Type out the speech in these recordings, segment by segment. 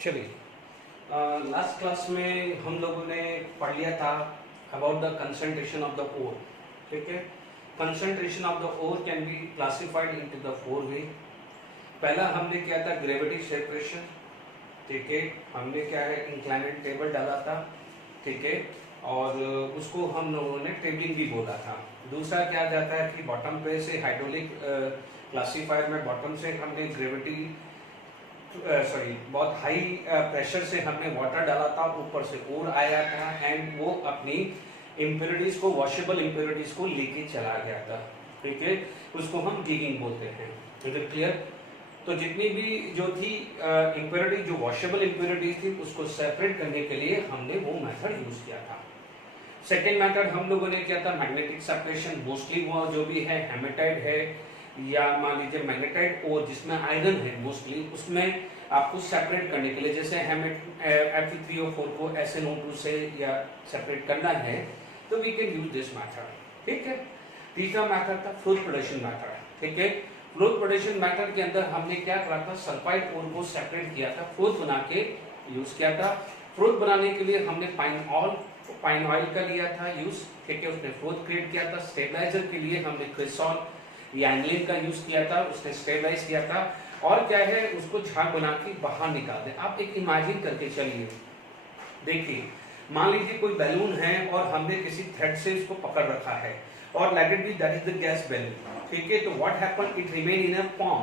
चलिए, last class में हम लोगों ने पढ़ लिया था about the concentration of the ore. ठीक है, concentration of the ore can be classified into the 4 way. पहला हमने किया था ग्रेविटी सेपरेशन। ठीक है, हमने क्या है इंक्लाइनेड टेबल डाला था। ठीक है, और उसको हम लोगों ने टेबलिंग भी बोला था। दूसरा क्या जाता है कि बॉटम पे से हाइड्रोलिक क्लासीफायर में बॉटम से हमने ग्रेविटी बहुत हाई प्रेशर से हमने वाटर डाला था, ऊपर से ओर आया था एंड वो अपनी इम्प्योरिटीज को, वॉशेबल इम्प्योरिटीज को लेके चला गया था। ठीक है, उसको हम गिगिंग बोलते हैं। Is it clear? तो जितनी भी जो थी इम्प्योरिटी, जो वॉशेबल इम्प्योरिटीज थी, उसको सेपरेट करने के लिए हमने वो मेथड यूज किया था। सेकेंड मेथड हम लोगों ने किया था मैग्नेटिक सेपरेशन। मोस्टली वो जो भी है हेमेटाइट है या मान लीजिए मैग्नेटाइट और जिसमें आयरन है मोस्टली, उसमें आपको सेपरेट करने के लिए, जैसे Fe3O4 को SnO2 से या सेपरेट करना है तो we can use this method. ठीक है, तीसरा मेथड था फ्लोथ प्रोडक्शन मेथड। ठीक है, फ्लोथ प्रोडक्शन मेथड के अंदर हमने क्या करा था, सल्फाइड ओर को सेपरेट किया था, फ्लोथ बना के यूज किया था। फ्लोथ बनाने के लिए हमने पाइन ऑयल का लिया था यूज। ठीक है, उसने फ्लोथ क्रिएट किया था। स्टेबलाइजर के लिए हमने क्रिसॉल या एंगलिन का यूज किया था, उसने स्टेबलाइज किया था। और क्या है, उसको झाग बना के बाहर निकाल दे। आप एक इमेजिन करके चलिए, देखिए मान लीजिए कोई बैलून है और हमने किसी थ्रेड से उसको पकड़ रखा है और let it be that is the gas balloon. ठीक है, तो what happen, it remain in a form.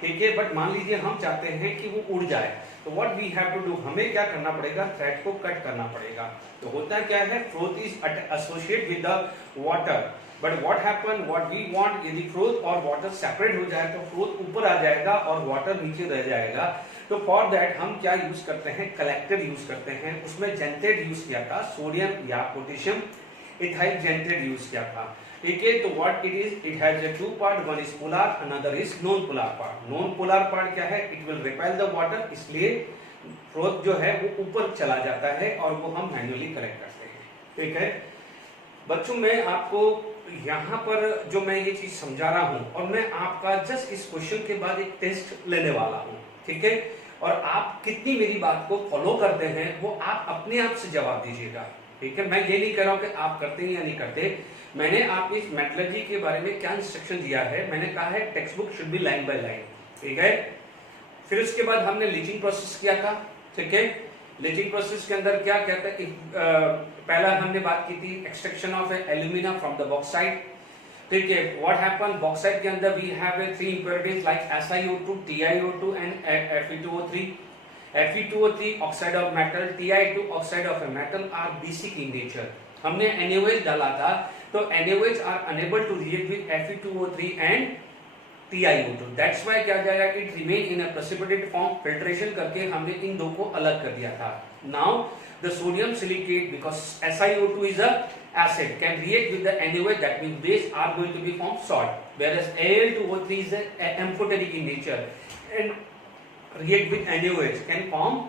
ठीक है, बट मान लीजिए हम चाहते हैं कि वो उड़ जाए, तो what we have to do, हमें क्या करना पड़ेगा, थ्रेड को कट करना पड़ेगा। तो होता क्या है, froth is associate with the water, but what happen, what we want, यदि फ्लोथ और वाटर सेपरेट हो जाए तो फ्लोथ ऊपर आ जाएगा और वाटर नीचे रह जाएगा। तो फॉर दैट हम क्या यूज करते हैं, कलेक्टर यूज करते हैं। उसमें जेंटेड यूज किया था, सोडियम या पोटेशियम इथाइल जेंटेड यूज किया था। ठीक है, तो what it is, it has a 2 part, one is polar, another is non polar part. Non polar part क्या है, it will repel the water, इसलिए फ्लोथ जो है वो ऊपर चला जाता है और वो हम मैन्युअली कलेक्ट करते हैं। ठीक है बच्चों, मैं आपको यहाँ पर जो मैं ये चीज समझा रहा हूँ और मैं आपका जस्ट इस क्वेश्चन के बाद एक टेस्ट लेने वाला हूँ। ठीक है, और आप कितनी मेरी बात को फॉलो करते हैं वो आप अपने आप से जवाब दीजिएगा। ठीक है, मैं ये नहीं कह रहा हूँ कि आप करते हैं या नहीं करते। मैंने आप इस मेटलर्जी के बारे में क्या इंस्ट्रक्शन दिया है, मैंने कहा है text book should be line by line. ठीक है, फिर उसके बाद हमने लीचिंग प्रोसेस किया था। ठीक है, लीचिंग प्रोसेस के अंदर क्या कहता है, पहला हमने बात की थी extraction of alumina from the bauxite. ठीक है, व्हाट हैपन, बॉक्साइट के अंदर we have 3 impurities like SiO2, TiO2 and Fe2O3. Fe2O3 oxide of metal, Ti2 oxide of a metal are basic in nature. हमने NaOH डाला था, तो NaOH are unable to react with Fe2O3 and TiO2. That's why क्या जाएगा, it remain in a precipitate form. Filtration करके हमने इन दो को अलग कर दिया था. Now the sodium silicate, because SiO2 is a acid, can react with the NaOH, that means base are going to be formed salt, whereas Al2O3 is amphoteric in nature and react with NaOH can form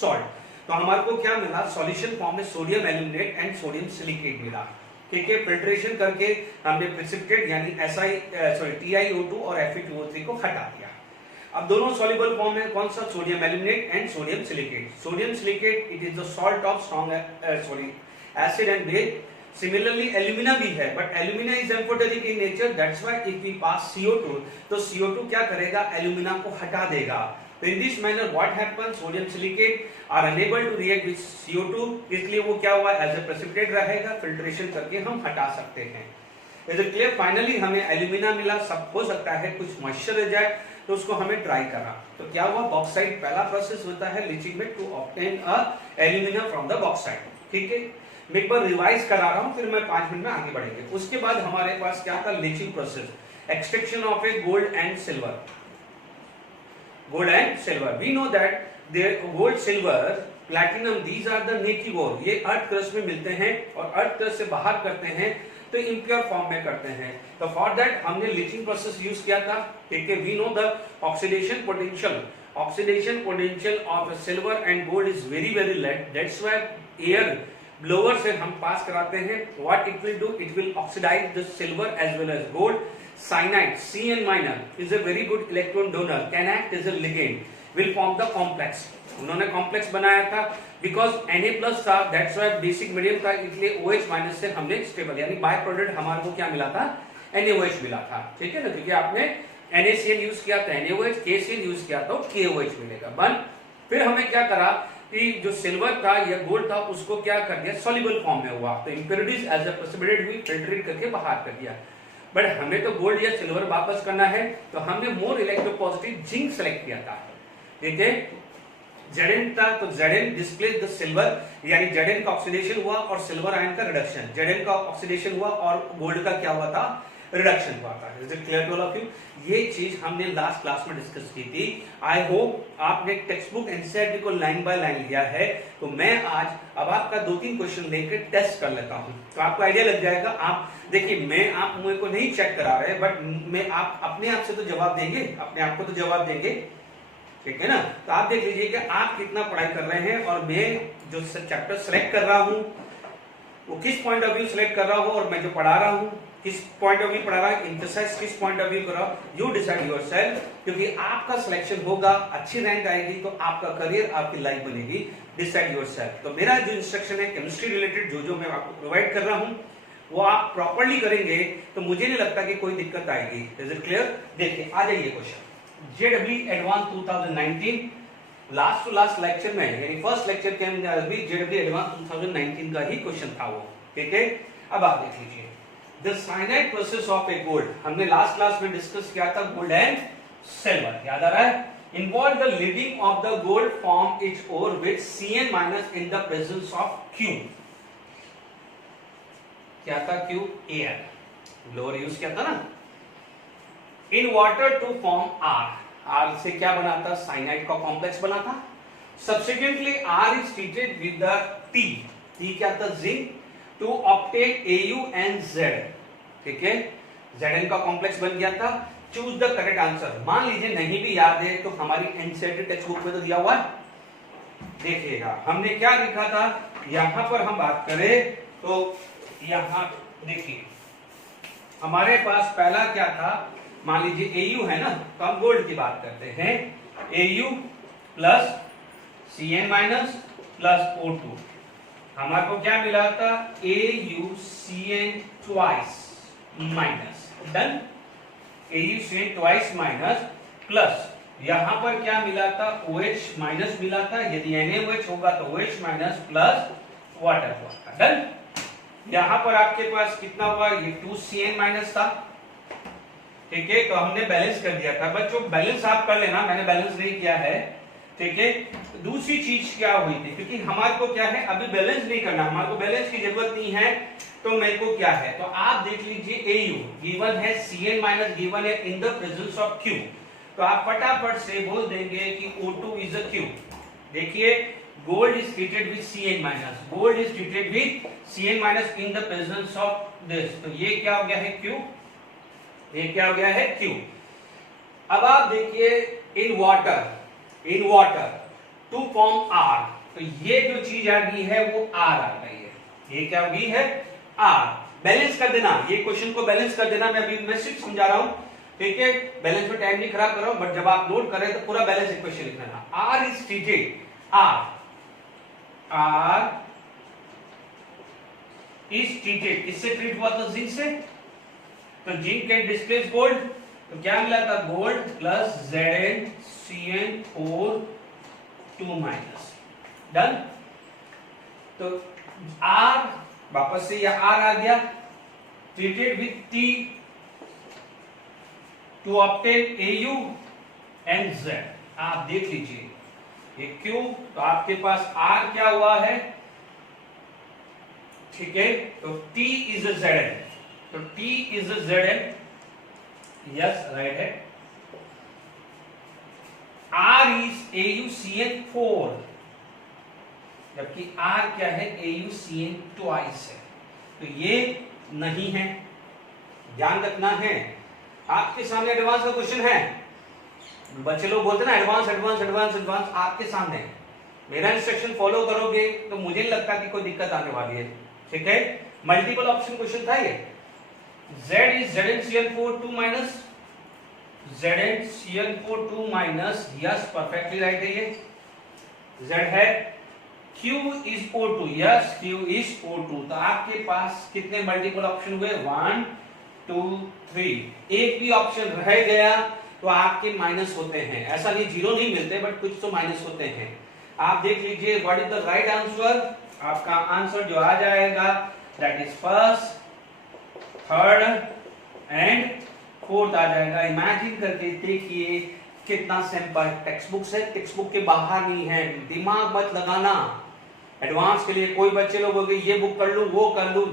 salt. तो हमारे को क्या मिला, solution form में sodium aluminate and sodium silicate मिला। ठीक है, filtration करके हमने प्रेसिपिटेट यानी TiO2 और Fe2O3 को हटा दिया। अब दोनों सॉल्युबल फॉर्म में कौन सा, sodium aluminate and sodium silicate. Sodium silicate it is the salt of strong acid and base. Similarly alumina भी है, but alumina is amphoteric in nature, that's why if we pass CO2, तो CO2 क्या करेगा, alumina को हटा देगा। तो in this manner what happen, sodium silicate are unable to react with CO2, इसलिए वो क्या हुआ, एज ए प्रेसिपिटेट रहेगा, फिल्ट्रेशन करके हम हटा सकते हैं। Is it clear? फाइनली हमें एल्यूमिना मिला। सब हो सकता है कुछ मॉइस्चर रह जाए तो उसको हमें ड्राई करा, तो क्या हुआ, बॉक्साइट पहला प्रोसेस होता है लीचिंग में to obtain a alumina from the bauxite. ठीक है, मैं एक बार रिवाइज करा रहा हूं, फिर मैं 5 मिनट में आगे बढ़ेंगे। उसके बाद हमारे पास क्या था, leaching process, extraction of a gold and silver. Gold and silver, we know that gold, silver, platinum, these are the native ore, ये अर्थ क्रस्ट में मिलते हैं और अर्थ क्रस्ट से बाहर करते हैं तो इम्प्योर फॉर्म में करते हैं। तो फॉर दैट हमने लीचिंग प्रोसेस यूज किया था। ठीक है, we know the oxidation potential, oxidation potential of silver and gold is very very less, that's why air blower से हम पास कराते हैं। What it will do, it will oxidize the silver as well as gold. Cyanide, Cn- is a very good electron donor, can act as a ligand, will form the complex. उन्होंने complex बनाया था because Na+ था, that's why basic medium था, इसलिए OH- से हमने stable यानी by product हमारे को क्या मिला था, NaOH मिला था। ठीक है ना, क्योंकि आपने NaCl यूज किया था NaOH, KCl यूज किया तो KOH मिलेगा। बन फिर हमें क्या करा कि जो सिल्वर था या गोल्ड था उसको क्या कर दिया, सॉल्युबल फॉर्म में हुआ, तो इंप्योरिटीज एज अ प्रेसिपिटेट हुई, फिल्ट्रेट करके बाहर कर दिया। बट हमें तो गोल्ड या सिल्वर वापस करना है, तो हमने मोर इलेक्ट्रोपॉजिटिव जिंक सेलेक्ट किया था। देखिए Zn था तो Zn डिस्प्लेस द सिल्वर, यानी Zn का ऑक्सीडेशन हुआ और सिल्वर आयन का रिडक्शन, Zn का ऑक्सीडेशन हुआ और गोल्ड का क्या हुआ था, रिडक्शन हुआ था। Is it clear to all of you? ये चीज हमने लास्ट क्लास में डिस्कस की थी। आई होप आपने टेक्स्ट बुक एनसीईआरटी को लाइन बाय लाइन लिया है। तो मैं आज अब आपका 2-3 क्वेश्चन लेकर टेस्ट कर लेता हूं, तो आपको आइडिया लग जाएगा। आप देखिए, मैं आप मुझे को नहीं चेक करा रहे, बट मैं आप अपने आप से तो जवाब देंगे, अपने आप को तो जवाब देंगे, ठीक है ना। तो आप देख लीजिए कि आप कितना पढ़ाई कर रहे हैं और मैं जो चैप्टर सेलेक्ट कर रहा हूं वो किस पॉइंट ऑफ व्यू सेलेक्ट कर रहा हूं, और मैं जो पढ़ा रहा हूं किस पॉइंट ऑफ व्यू पढ़ा रहा है, एम्फसाइज किस पॉइंट ऑफ व्यू कर रहा हूं, यू डिसाइड योरसेल्फ। क्योंकि आपका सिलेक्शन होगा, अच्छी रैंक आएगी तो आपका करियर, आपकी लाइफ बनेगी। Decide yourself. तो मेरा जो इंस्ट्रक्शन है केमिस्ट्री रिलेटेड जो मैं आपको प्रोवाइड कर रहा हूं वो आप प्रॉपर्ली करेंगे तो मुझे नहीं लगता कि कोई दिक्कत आएगी। Is it clear? देखिए आ जाइए question. JEE advance 2019 last to last lecture में, यानी फर्स्ट लेक्चर के अंदर भी JEE एडवांस 2019 का ही क्वेश्चन था वो, ठीक है। अब आप देख लीजिए, the cyanide process of a gold, हमने लास्ट क्लास में डिस्कस किया था गोल्ड एंड सिल्वर, याद आ रहा है। Involve the leaving of the gold form its ore with Cn- in the presence of Q। क्या था Q? एयर, लोअर यूज किया था ना। In water to form R से क्या बना था, साइनाइड का कॉम्प्लेक्स बना था। Subsequently R is treated with the T क्या था, zinc, to obtain Au and Z, ठीक है। Zn का कॉम्प्लेक्स बन गया था। Choose the correct answer. मान लीजिए नहीं भी याद है तो हमारी एनसीईआरटी टेक्स्ट बुक में तो दिया हुआ है, देखिएगा हमने क्या लिखा था। यहां पर हम बात करें तो यहां देखिए हमारे पास पहला क्या था, मान लीजिए Au है ना, तो हम गोल्ड की बात करते हैं। Au plus Cn- plus O2, हमारे को क्या मिला था, AuCN twice minus, done. AuCN twice minus plus यहां पर क्या मिला था, OH माइनस मिला था, यदि NaOH होगा तो OH माइनस प्लस वाटर हुआ था, डन। यहां पर आपके पास कितना हुआ, ये 2Cn- था, ठीक है। तो हमने बैलेंस कर दिया था बच्चों, बैलेंस आप कर लेना, मैंने बैलेंस नहीं किया है, ठीक है। दूसरी चीज क्या हुई थी, क्योंकि हमारे को क्या है अभी बैलेंस नहीं करना, हमारे को बैलेंस की जरूरत नहीं है, तो मेरे को क्या है, तो आप देख लीजिए Au गिवन है, Cn- गिवन है in the presence of Q, तो आप फटाफट से बोल देंगे कि O2 इज अ Q। देखिए gold is treated with Cn-, gold is treated with Cn- in the presence of this, तो ये क्या हो गया है Q, ये क्या हो गया है Q। अब आप देखिए in water to form R, तो ये जो चीज आ गई है वो R आ गई है, ये क्या हो गई है R। बैलेंस कर देना, ये क्वेश्चन को बैलेंस कर देना, मैं अभी मैं सिर्फ समझा रहा हूं, ठीक है। बैलेंस में टाइम नहीं खराब कर रहा हूं, बट जब आप नोट करें तो पूरा बैलेंस इक्वेशन लिख लेना। R is treated, R is treated, किससे ट्रीट हुआ था, जिंक से, तो जिंक कैन डिस्प्लेस गोल्ड, तो क्या मिला था, गोल्ड प्लस ZnCN4 डन। तो R वापस से यह R आ गया, treated with T to obtain Au and Z। आप देख लीजिए ये Q, तो आपके पास R क्या हुआ है, ठीक है। तो T इज अ Zn, तो T is a Zn, yes right है। R इज AuCN4, जबकि R क्या है, AuCN ट्वाइस है, तो ये नहीं है, ध्यान रखना है। आपके सामने एडवांस का क्वेश्चन है, बच्चे लोग बोलते हैं ना एडवांस एडवांस एडवांस एडवांस, आपके सामने मेरा इंस्ट्रक्शन फॉलो करोगे तो मुझे नहीं लगता कि कोई दिक्कत आने वाली है, ठीक है। मल्टीपल ऑप्शन क्वेश्चन था ये। Z is ZnCN4 minus, ZnCN4 minus, yes perfectly right है ये। Z है, Q is O2, yes Q is O2। तो आपके पास कितने मल्टीपल ऑप्शन हुए? 1 2 3। एक भी ऑप्शन रह गया तो आपके माइनस होते हैं, ऐसा नहीं जीरो नहीं मिलते बट कुछ तो माइनस होते हैं। आप देख लीजिए what is the right answer. आपका आंसर जो आ जाएगा that is first, third and fourth आ जाएगा। इमेजिन करके देखिए कितना सिंपल, टेक्स्ट बुक से, टेक्स्ट बुक के बाहर नहीं है, दिमाग मत लगाना। एडवांस के लिए कोई बच्चे लोग होंगे ये बुक कर लूं वो कर लूं,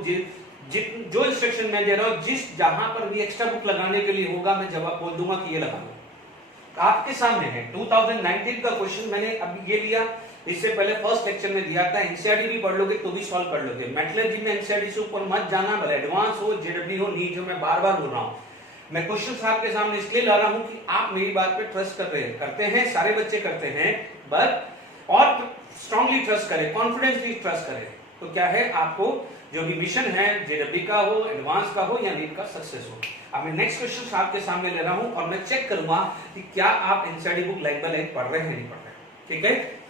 जो इंस्ट्रक्शन मैं दे रहा हूं, जिस जहां पर भी एक्स्ट्रा बुक लगाने के लिए होगा मैं जवाब बोल दूंगा कि ये लगा लो। आपके सामने है 2019 का क्वेश्चन, मैंने अभी ये लिया, इससे पहले फर्स्ट लेक्चर में दिया था। एनसीईआरटी भी पढ़ लोगे तो भी सॉल्व कर लोगे। मेटलर्जी में एनसीईआरटी से ऊपर मत जाना, भले एडवांस हो, जेडब्ल्यू हो, नीट हो, मैं बार बार बोल रहा हूं। मैं क्वेश्चन आपके सामने इसलिए ला रहा हूं कि आप मेरी बात पे ट्रस्ट कर रहे हैं, करते हैं, सारे बच्चे करते हैं, बट और स्ट्रांगली ट्रस्ट करें, कॉन्फिडेंसली ट्रस्ट करें। तो क्या है, आपको जो भी मिशन है, जेडब्ल्यू का हो, एडवांस का हो या नीट का सक्सेस हो। अब मैं नेक्स्ट क्वेश्चन आपके सामने ले रहा हूं और मैं चेक करूंगा कि क्या आप NCERT book like by like पढ़ रहे हैं नहीं पढ़ रहे। ठीक है,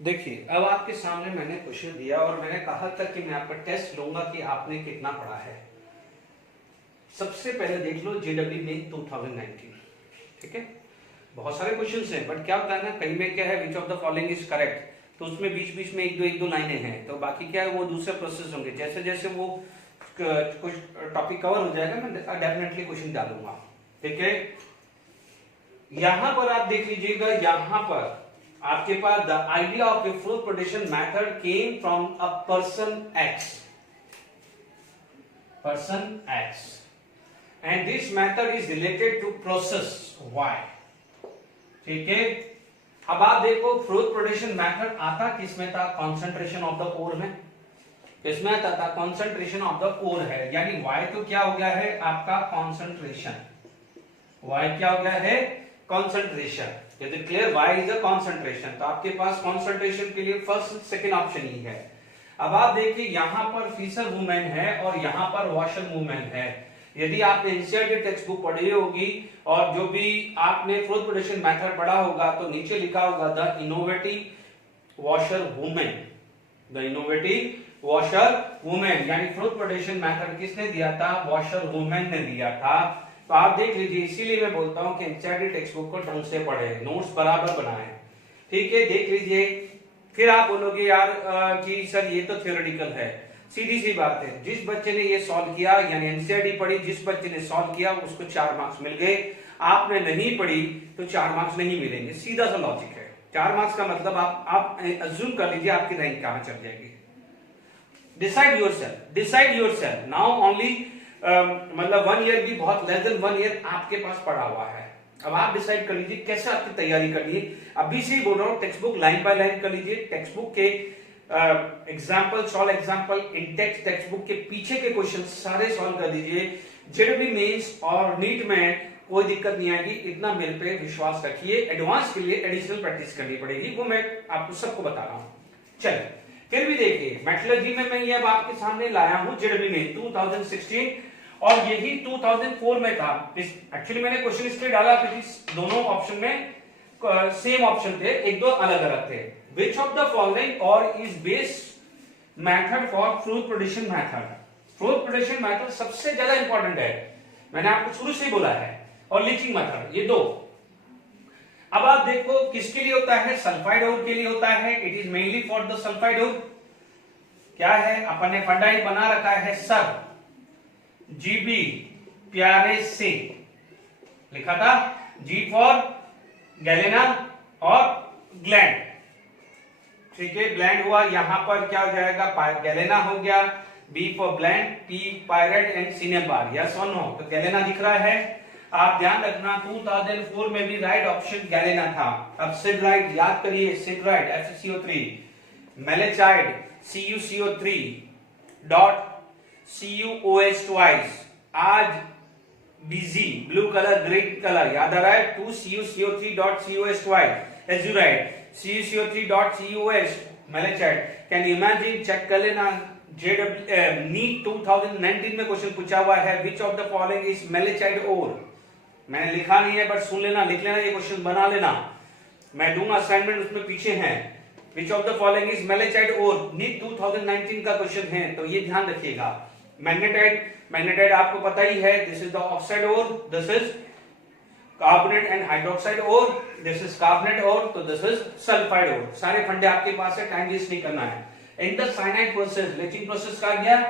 देखिए अब आपके सामने मैंने क्वेश्चन दिया और मैंने कहा था कि मैं आपका टेस्ट लूंगा कि आपने कितना पढ़ा है। सबसे पहले देख लो जेडब्ल्यू में 2019। ठीक है, बहुत सारे क्वेश्चंस हैं बट क्या होता है ना, कहीं में क्या है, which of the following is correct, तो उसमें बीच बीच में एक दो लाइनें हैं, तो बाकी क्या है वो दूसरे प्रोसेस होंगे। जैसे जैसे वो कुछ टॉपिक कवर हो जाएगा मैं डेफिनेटली क्वेश्चन डालूंगा। ठीक है, यहां पर आप देख लीजिएगा, यहां पर आपके पास the idea of a fruit production method came from a person X, person X, and this method is related to process Y. ठीक है, अब आप देखो फ्रूट प्रोडक्शन मेथड आता किसमें था? कॉन्सेंट्रेशन ऑफ द कोर में। किसमें आता था? कॉन्सेंट्रेशन ऑफ द कोर है, यानी वाई तो क्या हो गया है आपका कॉन्सेंट्रेशन, वाई क्या हो गया है? Concentration. Is it clear? Why is a concentration. तो आपके पास कॉन्सेंट्रेशन के लिए फर्स्ट सेकंड ऑप्शन ही है। अब आप देखिए यहां पर फीसर वुमेन है और यहां पर वॉशर वुमेन है। यदि आपने एनसीईआरटी टेक्स्ट बुक पढ़ी होगी और जो भी आपने फ्रूट प्रोडक्शन मेथड पढ़ा होगा तो नीचे लिखा होगा the innovative washer women, the innovative washer women, यानी फ्रूट प्रोडक्शन मेथड किसने दिया था? वॉशर वुमेन ने दिया था। तो आप देख लीजिए, इसीलिए मैं बोलता हूं कि एनसीईआरटी टेक्स्ट बुक को ढंग से पढ़े, नोट्स बराबर बनाएं। ठीक है, देख लीजिए, फिर आप बोलोगे यार कि सर ये तो थ्योरेटिकल है। सीधी सी बात है, जिस बच्चे ने ये सॉल्व किया यानी एनसीईआरटी पढ़ी, जिस बच्चे ने सॉल्व किया उसको 4 मार्क्स मिल गए। आपने नहीं पढ़ी तो 4 मार्क्स नहीं मिलेंगे, सीधा सा लॉजिक है। 4 मार्क्स का मतलब आप अज्यूम कर लीजिए आपकी रैंक कहां चल जाएगी। Decide yourself, decide yourself now only. मतलब 1 ईयर भी बहुत, लेस देन 1 ईयर आपके पास पड़ा हुआ है। अब आप डिसाइड कर लीजिए कैसे आपकी तैयारी करनी है। अभी से ही बोल रहा हूं, text book line by line कर लीजिए, टेक्स्ट बुक के example, solve example, Intex text book के पीछे के क्वेश्चन सारे सॉल्व कर दीजिए। जेडब्ल्यू मेंस और नीट में कोई दिक्कत नहीं आएगी, इतना मेरे पे विश्वास रखिए। एडवांस के लिए एडिशनल प्रैक्टिस करनी पड़ेगी, वो मैं आपको सबको बता रहा हूं। चलिए फिर भी देखिए, मेटलर्जी में मैं ये अब आपके सामने लाया हूं जेडब्ल्यू में 2016 और यही 2004 में था। एक्चुअली मैंने क्वेश्चन इसलिए डाला क्योंकि दोनों ऑप्शन में सेम ऑप्शन थे, एक दो अलग अलग थे। Which of the following or is best method for fruit production method? Fruit production method सबसे ज्यादा इंपॉर्टेंट है, मैंने आपको शुरू से ही बोला है, और लीचिंग मेथड, ये दो। अब आप देखो किसके लिए होता है? सल्फाइड ओर के लिए होता है। It is mainly for the sulphide ore. क्या है, अपन ने फंडा ही बना रखा है सर, जीबी प्यारे से लिखा था, जी फॉर गैलेना और ग्लैंड। ठीक है, ग्लैंड हुआ, यहां पर क्या हो जाएगा? गैलेना हो गया, B for blende, P pyrite and cinnabar. Yes और नो? तो गैलेना दिख रहा है। आप ध्यान रखना 2004 में भी राइट ऑप्शन गैलेना था। अब सिडराइट याद करिए, siderite FeCO3, malachite CuCO3 dot CuOH twice. आज बिजी ब्लू कलर ग्रीन कलर याद आ रहा है, 2CuCO3 dot CuOH twice. Azurite CuCO3 dot CuOH malachite. Can you imagine? Check कर लेना, नीट 2019 में क्वेश्चन पूछा हुआ है, which of the following is malachite ore. मैंने लिखा नहीं है बट सुन लेना, लिख लेना, ये क्वेश्चन बना लेना। मैं दूंगा असाइनमेंट, उसमें पीछे है। Which of the following is magnetite ore, NEET 2019 का क्वेश्चन है, तो ये ध्यान रखिएगा। मैग्नेटाइट आपको पता ही है, this is the oxide ore, this is carbonate and hydroxide ore, this is carbonate ore, तो दिस इज सल्फाइड ओर। सारे फंडे आपके पास है, टाइम वेस्ट नहीं करना है। In the cyanide process, leaching process का गया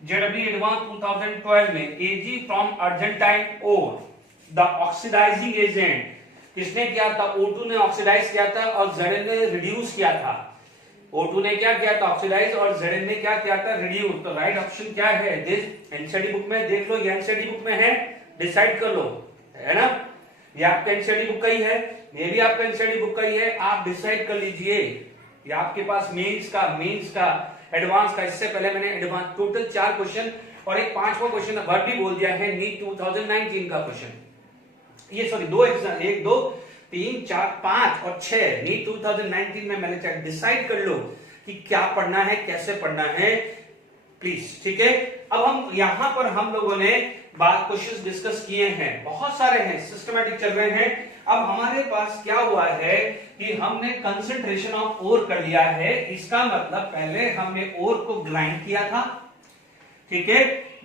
जेडब्ल्यू एडवांस 2012 में, Ag from argentine ore, the oxidising agent किसने किया था? O2 ने ऑक्सीडाइज किया था और Zn ने रिड्यूस किया था। O2 ने क्या किया था? ऑक्सीडाइज, और Zn ने क्या किया था? रिड्यूस। तो राइट ऑप्शन क्या है? दिस एनसीईआरटी बुक में देख लो, ये एनसीईआरटी बुक में है, डिसाइड कर लो, है ना? ये आपका एनसीईआरटी बुक का ही है, ये भी आपका एनसीईआरटी बुक का ही है, आप डिसाइड कर लीजिए। ये आपके पास मेंस का, एडवांस का, इससे पहले मैंने एडवांस टोटल 4 क्वेश्चन और एक 5वां क्वेश्चन वर्ड भी बोल दिया है, नीट 2019 का क्वेश्चन। ये सॉरी 2 एग्जाम, 1 2 3 4 5 और 6 नीट 2019 में मैंने चाहे डिसाइड कर लो कि क्या पढ़ना है, कैसे पढ़ना है, प्लीज, ठीक है। अब हम यहां पर हम लोगों ने बात क्वेश्चंस डिस्कस किए हैं, बहुत सारे हैं, सिस्टमैटिक चल रहे हैं। अब हमारे पास क्या हुआ है कि हमने कंसंट्रेशन ऑफ ओर कर लिया है। इसका मतलब पहले हमने ओर को ग्राइंड किया था, ठीक है।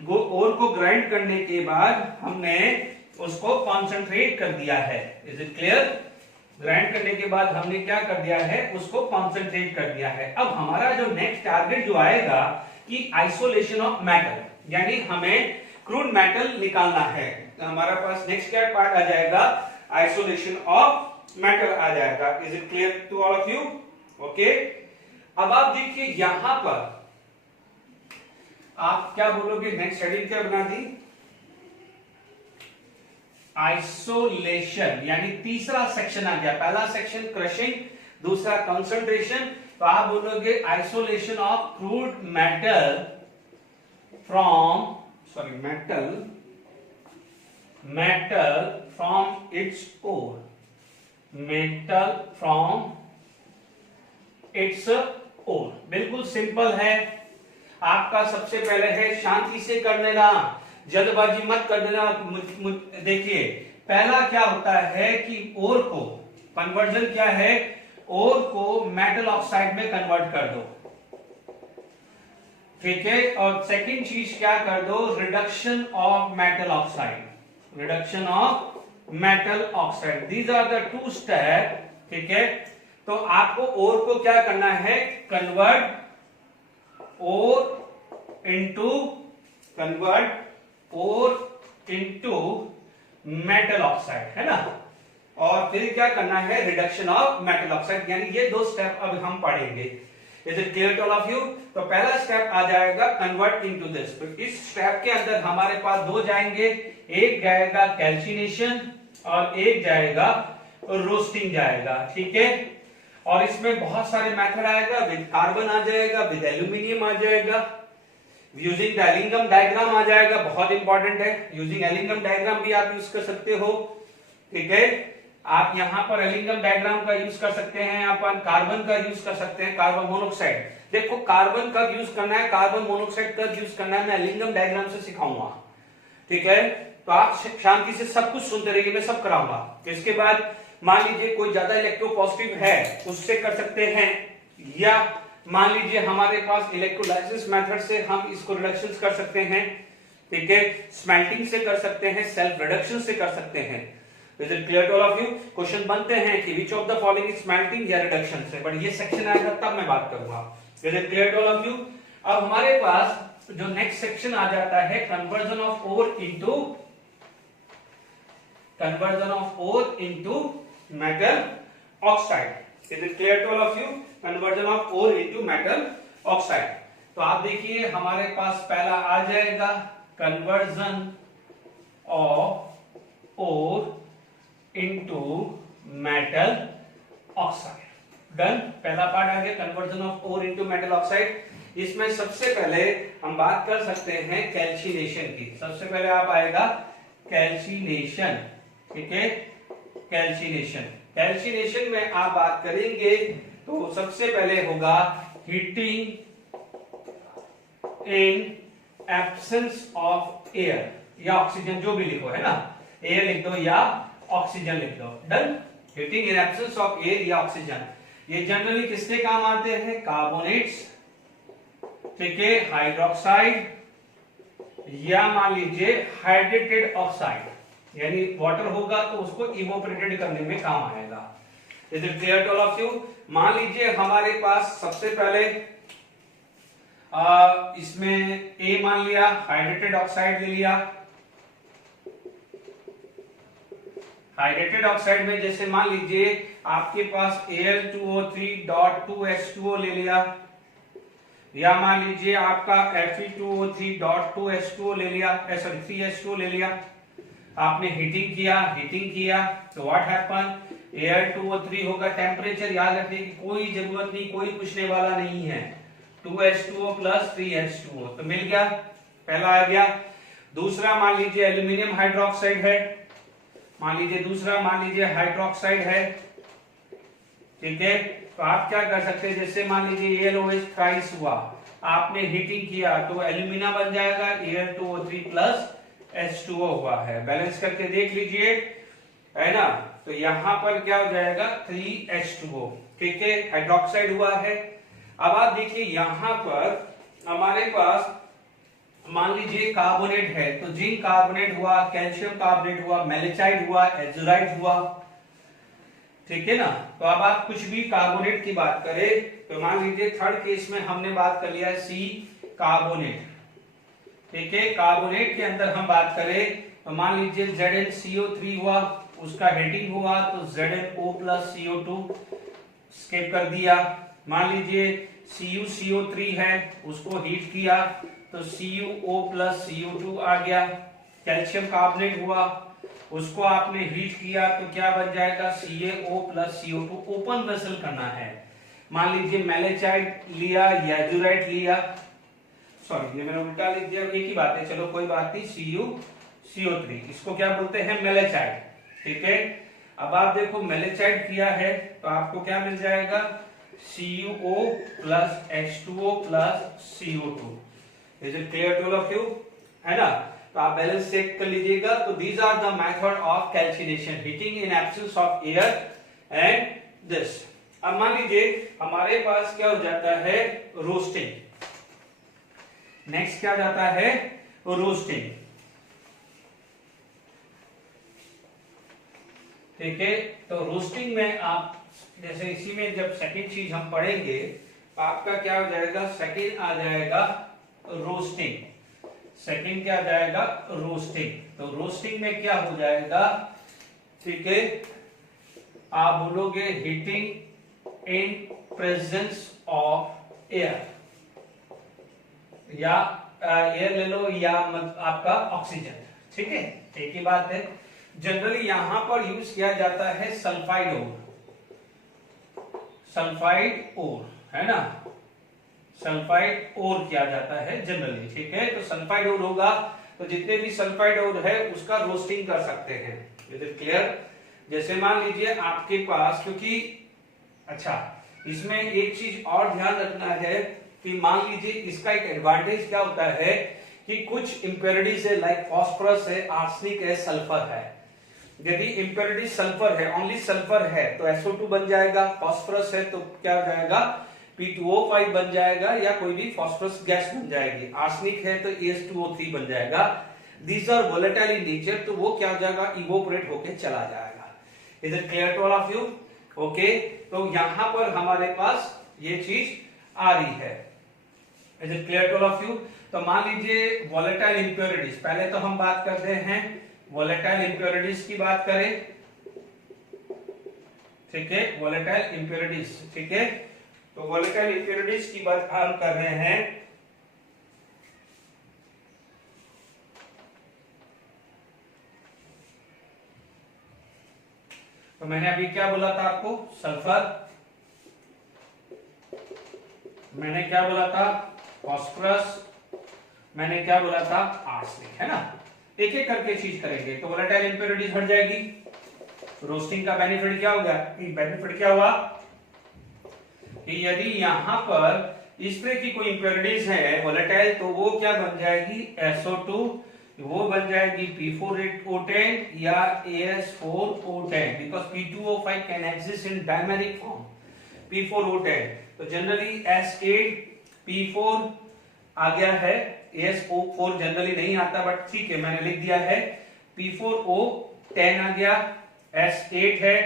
ओर को ग्राइंड करने के बाद हमने उसको कॉन्सेंट्रेट कर दिया है। Is it clear? ग्राइंड करने के बाद हमने क्या कर दिया है? उसको कॉन्सेंट्रेट कर दिया है। अब हमारा जो नेक्स्ट टारगेट जो आएगा कि आइसोलेशन ऑफ मेटल, यानी हमें क्रूड मेटल निकालना है। हमारा पास नेक्स्ट क्या पार्ट आ जाएगा? आइसोलेशन ऑफ मेटल आ जाएगा। Is it clear to all of you? Okay. अब आप देखिए यहां पर आप क्या बोलोगे? नेक्स्ट हेडिंग क्या बना दी? आइसोलेशन, यानी तीसरा सेक्शन आ गया। पहला सेक्शन क्रशिंग, दूसरा कंसंट्रेशन, तो आप बोलोगे isolation of crude metal from metal from its ore, metal from its ore. बिल्कुल सिंपल है। आपका सबसे पहले है शांति से कर लेना, जल्दबाजी मत कर देना। देखिए पहला क्या होता है कि ओर को कन्वर्जन क्या है? ओर को मेटल ऑक्साइड में कन्वर्ट कर दो, ठीक है। और सेकंड चीज क्या कर दो? Reduction of metal oxide, reduction of metal oxide. These are the 2 step, ठीक है। तो आपको ओर को क्या करना है? Convert ore into metal oxide, है ना। और फिर क्या करना है? रिडक्शन ऑफ मेटल ऑक्साइड, यानी ये 2 स्टेप अब हम पढ़ेंगे। Is it clear to all of you? तो पहला स्टेप आ जाएगा कन्वर्ट इनटू दिस। तो इस स्टेप के अंदर हमारे पास 2 जाएंगे, एक जाएगा कैल्सिनेशन और एक जाएगा रोस्टिंग जाएगा, ठीक है। और इसमें बहुत सारे मेथड आएगा, विद कार्बन आ जाएगा, विद एल्यूमिनियम आ जाएगा, यूजिंग द एलिंगम डायग्राम आ जाएगा, बहुत इंपॉर्टेंट है। यूजिंग एलिंगम डायग्राम भी आप यूज कर सकते हो, ठीक है। आप यहां पर एलिंगम डायग्राम का यूज कर सकते हैं, आप कार्बन का यूज कर सकते हैं, कार्बन मोनोऑक्साइड। देखो कार्बन कब यूज करना है, कार्बन मोनोऑक्साइड कब यूज करना है, मैं एलिंगम डायग्राम से सिखाऊंगा, ठीक है। तो आप शांति से सब कुछ सुनते रहिए, मैं सब कराऊंगा। इसके बाद मान लीजिए कोई ज्यादा इलेक्ट्रोपॉजिटिव है, उससे कर सकते हैं, या मान लीजिए हमारे पास इलेक्ट्रोलाइसिस मेथड से हम इसको रिडक्शन कर सकते हैं, ठीक है। स्मेल्टिंग से कर सकते हैं, सेल्फ रिडक्शन से कर सकते हैं। Is it clear to all of you? Question बनते हैं कि which of the following is smelting या रिडक्शन से, बट ये सेक्शन आएगा तब मैं बात करूंगा। Is it clear to all of you? अब हमारे पास जो नेक्स्ट सेक्शन आ जाता है conversion of ore into metal oxide. Is it clear to all of you? Conversion of ore into metal oxide. तो आप देखिए हमारे पास पहला आ जाएगा conversion of ore into metal oxide. Done. पहला पार्ट आ गया conversion of ore into metal oxide. इसमें सबसे पहले हम बात कर सकते हैं कैल्सिनेशन की। सबसे पहले आप आएगा कैल्सिनेशन, ठीक है। कैल्सिनेशन में आप बात करेंगे तो सबसे पहले होगा heating in absence of air या ऑक्सीजन, जो भी लिखो, है ना। एयर लिख दो या ऑक्सीजन लिख दो। Done. Heating in absence of air या ऑक्सीजन, ये जनरली किसके काम आते हैं? कार्बोनेट्स, ठीक है, हाइड्रोक्साइड या मान लीजिए हाइड्रेटेड ऑक्साइड, यानी वाटर होगा तो उसको इवोपरेटेड करने में काम आएगा। Is it clear to all of you? मान लीजिए हमारे पास सबसे पहले इसमें ए मान लिया, हाइड्रेटेड ऑक्साइड ले लिया। हाइड्रेटेड ऑक्साइड में जैसे मान लीजिए आपके पास Al2O3.2H2O ले लिया, या मान लीजिए आपका Fe2O3.2H2O ले लिया, सॉरी 3H2O ले लिया। आपने हीटिंग किया तो व्हाट हैपन? Al2O3 होगा, टेम्परेचर याद रखने की कोई जरूरत नहीं, कोई पूछने वाला नहीं है, 2H2O प्लस 3H2O, तो मिल गया, पहला आ गया। दूसरा मान लीजिए एल्यूमिनियम हाइड्रोक्साइड है, मान लीजिए हाइड्रोक्साइड है, ठीक है। तो आप क्या कर सकते हैं, जैसे मान लीजिए AlOH थ्राइस हुआ, आपने हीटिंग किया तो एल्यूमिना बन जाएगा, Al2O3 प्लस H2O हुआ है, बैलेंस करके देख लीजिए, है ना। तो यहां पर क्या हो जाएगा? 3H2O, ठीक है, हाइड्रोक्साइड हुआ है। अब आप देखिए यहां पर हमारे पास मान लीजिए कार्बोनेट है, तो जिंक कार्बोनेट हुआ, कैल्शियम कार्बोनेट हुआ, मेलेचाइड हुआ, एजुराइड हुआ, ठीक है ना। तो अब आप कुछ भी कार्बोनेट की बात करें तो मान लीजिए थर्ड केस में हमने बात कर लिया सी कार्बोनेट, ठीक है। कार्बोनेट के अंदर हम बात करें तो मान लीजिए ZnCO3 हुआ, उसका हीटिंग हुआ तो ZnO प्लस CO2 स्किप कर दिया। मान लीजिए CuCO3 है, उसको हीट किया तो CuO प्लस CO2 आ गया। कैल्शियम कार्बोनेट हुआ, उसको आपने हीट किया तो क्या बन जाएगा? CaO plus CO2, open vessel करना है। मान लीजिए मेलेचाइड लिया या एजुराइड लिया, सॉरी ये मैंने उल्टा लिख दिया, एक ही बात है, चलो कोई बात नहीं, CuCO3, इसको क्या बोलते हैं? मेलेचाइड, ठीक है। अब आप देखो मेलेचाइड किया है तो आपको क्या मिल जाएगा? CuO plus H2O plus CO2। Is it clear to all of you? है ना। तो आप बैलेंस चेक कर लीजिएगा। तो these are the method of calcination, heating in absence of air and this. अब मान लीजिए हमारे पास क्या हो जाता है? रोस्टिंग। नेक्स्ट क्या जाता है? रोस्टिंग, ठीक है। तो रोस्टिंग में आप जैसे इसी में जब सेकंड चीज हम पढ़ेंगे तो आपका क्या हो जाएगा? सेकंड आ जाएगा रोस्टिंग। सेकंड क्या आ जाएगा? रोस्टिंग। तो रोस्टिंग में क्या हो जाएगा? ठीक है, आप बोलोगे heating in presence of air, या एयर ले लो या आपका ऑक्सीजन, ठीक है, एक ही बात है। जनरली यहां पर यूज किया जाता है सल्फाइड ओर, है ना, सल्फाइड ओर किया जाता है जनरली, ठीक है। तो सल्फाइड ओर होगा तो जितने भी सल्फाइड ओर है उसका रोस्टिंग कर सकते हैं। Is it clear? जैसे मान लीजिए आपके पास, क्योंकि अच्छा इसमें एक चीज और ध्यान रखना है कि मान लीजिए इसका एक एडवांटेज क्या होता है कि कुछ इंप्योरिटीज है, लाइक फास्फोरस है, आर्सेनिक है, सल्फर है। यदि इंप्योरिटी सल्फर है, ओनली सल्फर है तो SO2 बन जाएगा, फास्फोरस है तो क्या हो जाएगा? P2O5 बन जाएगा, या कोई भी फास्फोरस गैस बन जाएगी। आर्सेनिक है तो AS2O3 बन जाएगा। These are volatile in nature, तो वो क्या हो जाएगा? इवोपरेट होके चला जाएगा। Is it clear to all of you? Okay, तो यहां पर हमारे पास ये चीज आ रही है। Is it clear to all of you? तो मान लीजिए वोलेटाइल इंप्योरिटीज, पहले तो हम बात करते हैं वोलेटाइल इंप्योरिटीज की बात करें, ठीक है, वोलेटाइल इंप्योरिटीज, ठीक है। तो वोलेटाइल इंप्योरिटीज की बात हम कर रहे हैं। तो मैंने अभी क्या बोला था आपको? सल्फर, मैंने क्या बोला था? फास्फोरस, मैंने क्या बोला था? आर्सेनिक, है ना। एक एक करके चीज करेंगे तो वोलेटाइल इंप्योरिटीज हट जाएगी। रोस्टिंग का बेनिफिट क्या होगा? बेनिफिट क्या हुआ कि यदि यहां पर इस तरह की कोई इंप्योरिटीज है वोलेटाइल, तो वो क्या बन जाएगी? SO2 वो बन जाएगी P4O10 या AS4O10 because P2O5 can exist in dimeric form P4O10। तो जनरली S8 P4 आ गया है, AS4 जनरली नहीं आता बट ठीक है मैंने लिख दिया है। P4O10 आ गया, S8 है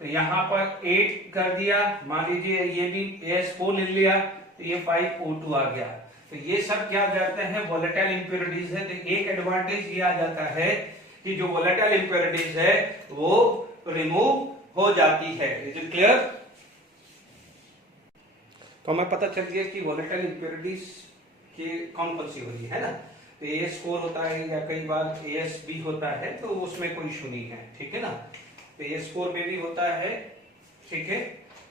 तो यहां पर 8 कर दिया, मान लीजिए ये भी AS4 लिख लिया तो ये 5O2 आ गया। तो ये सब क्या जाते हैं वोलेटाइल इंप्योरिटीज है। तो एक एडवांटेज ये आ जाता है कि जो वोलेटाइल इंप्योरिटीज है वो रिमूव हो जाती है। Is it clear? तो हमें पता चल गया कि वोलेटाइल इंप्योरिटीज के कौन कौन सी होती है ना। तो AS4 होता है या कई बार AS भी होता है तो उसमें कोई इशू नहीं है, ठीक है ना। तो AS4 में भी होता है, ठीक है,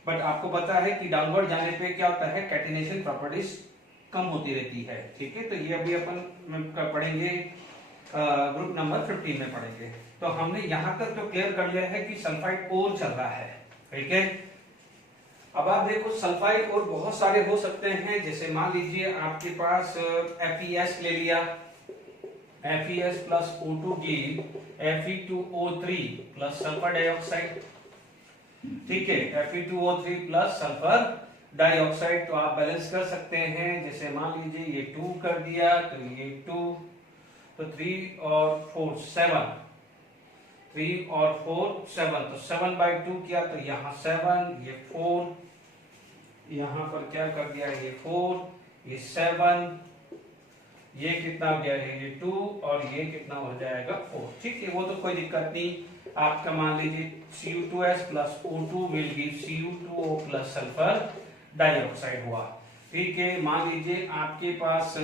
बट आपको पता है कि डाउनवर्ड जाने पे क्या होता है कैटिनेशन प्रॉपर्टीज कम होती रहती है, ठीक है। तो ये अभी अपन पढ़ेंगे ग्रुप नंबर 15 में पढ़ेंगे। तो हमने यहां तक तो क्लियर कर लिया है कि सल्फाइड कोर चल रहा है, ठीक है। अब आप देखो सल्फाइड कोर बहुत सारे हो सकते हैं, जैसे मान लीजिए आपके पास FeS ले लिया, FeS plus O2 give Fe2O3 plus sulphur dioxide, ठीक है, Fe2O3 प्लस सल्फर डाइऑक्साइड। तो आप बैलेंस कर सकते हैं, जैसे मान लीजिए ये 2 कर दिया तो ये 2, तो 3 और 4 7, 3 और 4 7, तो 7/2 किया तो यहाँ 7, ये 4, यहाँ पर क्या कर दिया ये 4, ये 7, ये कितना हो गया है ये 2 और ये कितना हो जाएगा 4, ठीक है। वो तो कोई दिक्कत नहीं, आपका मान लीजिए Cu2S plus O2 will give Cu2O plus sulphur dioxide हुआ, ठीक है। मान लीजिए आपके पास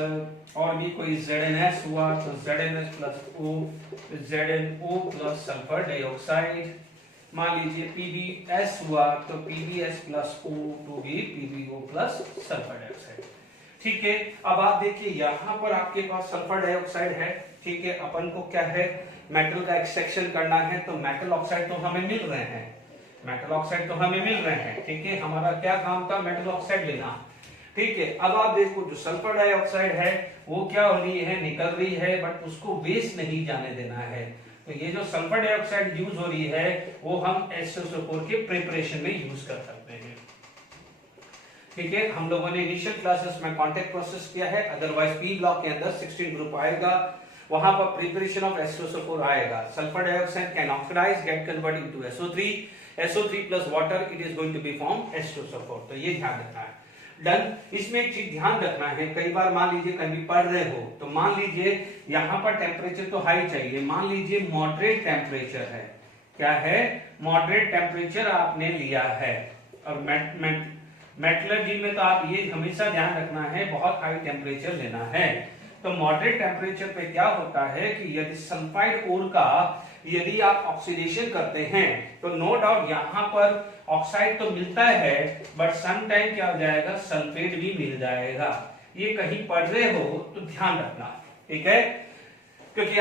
और भी कोई ZnS हुआ तो ZnS plus O ZnO plus sulphur dioxide. मान लीजिए PbS हुआ तो PbS प्लस O2 भी PbO प्लस सल्फर डाइऑक्साइड, ठीक है। अब आप देखिए यहाँ पर आपके पास सल्फर डाइऑक्साइड है, ठीक है। अपन को क्या है मेटल का एक्सट्रैक्शन करना है, तो मेटल ऑक्साइड तो हमें मिल रहे हैं, मेटल ऑक्साइड तो हमें मिल रहे हैं, ठीक है। हमारा क्या काम था मेटल ऑक्साइड लेना, ठीक है। अब आप देखो जो सल्फर डाइऑक्साइड है वो क्या हो रही है निकल रही है, बट उसको वेस्ट नहीं जाने देना है। तो ये जो सल्फर डाइऑक्साइड यूज हो रही है वो हम H2SO4 के प्रिपरेशन में यूज कर सकते हैं, ठीक है। हम लोगों ने इनिशियल क्लासेस में कांटेक्ट प्रोसेस किया है, अदरवाइज P ब्लॉक के अंदर 16 ग्रुप आएगा, वहां पर प्रिपरेशन ऑफ H2SO4 आएगा। Sulphur dioxide can oxidize get convert into SO3 plus water, it is going to be form H2SO4। तो ये ध्यान रखना है। डन। इसमें एक चीज ध्यान रखना है, कई बार मान लीजिए कभी पढ़ रहे हो तो मान लीजिए यहाँ पर टेम्परेचर तो हाई चाहिए, मान लीजिए मॉडरेट टेम्परेचर है, क्या है मॉडरेट टेम्परेचर आपने लिया है, और मेटलर्जी में तो आप ये हमेशा ध्यान रखना है बहुत हाई टेम्परेचर लेना है। तो मॉडरेट टेम्परेचर पे क्या होता है कि यदि सल्फाइड ओर का यदि आप ऑक्सीडेशन करते हैं तो नो डाउट यहाँ पर ऑक्साइड तो मिलता है बट सम टाइम क्या हो जाएगा सल्फेट भी मिल जाएगा। ये कहीं पढ़ रहे हो तो ध्यान रखना, ठीक है, क्योंकि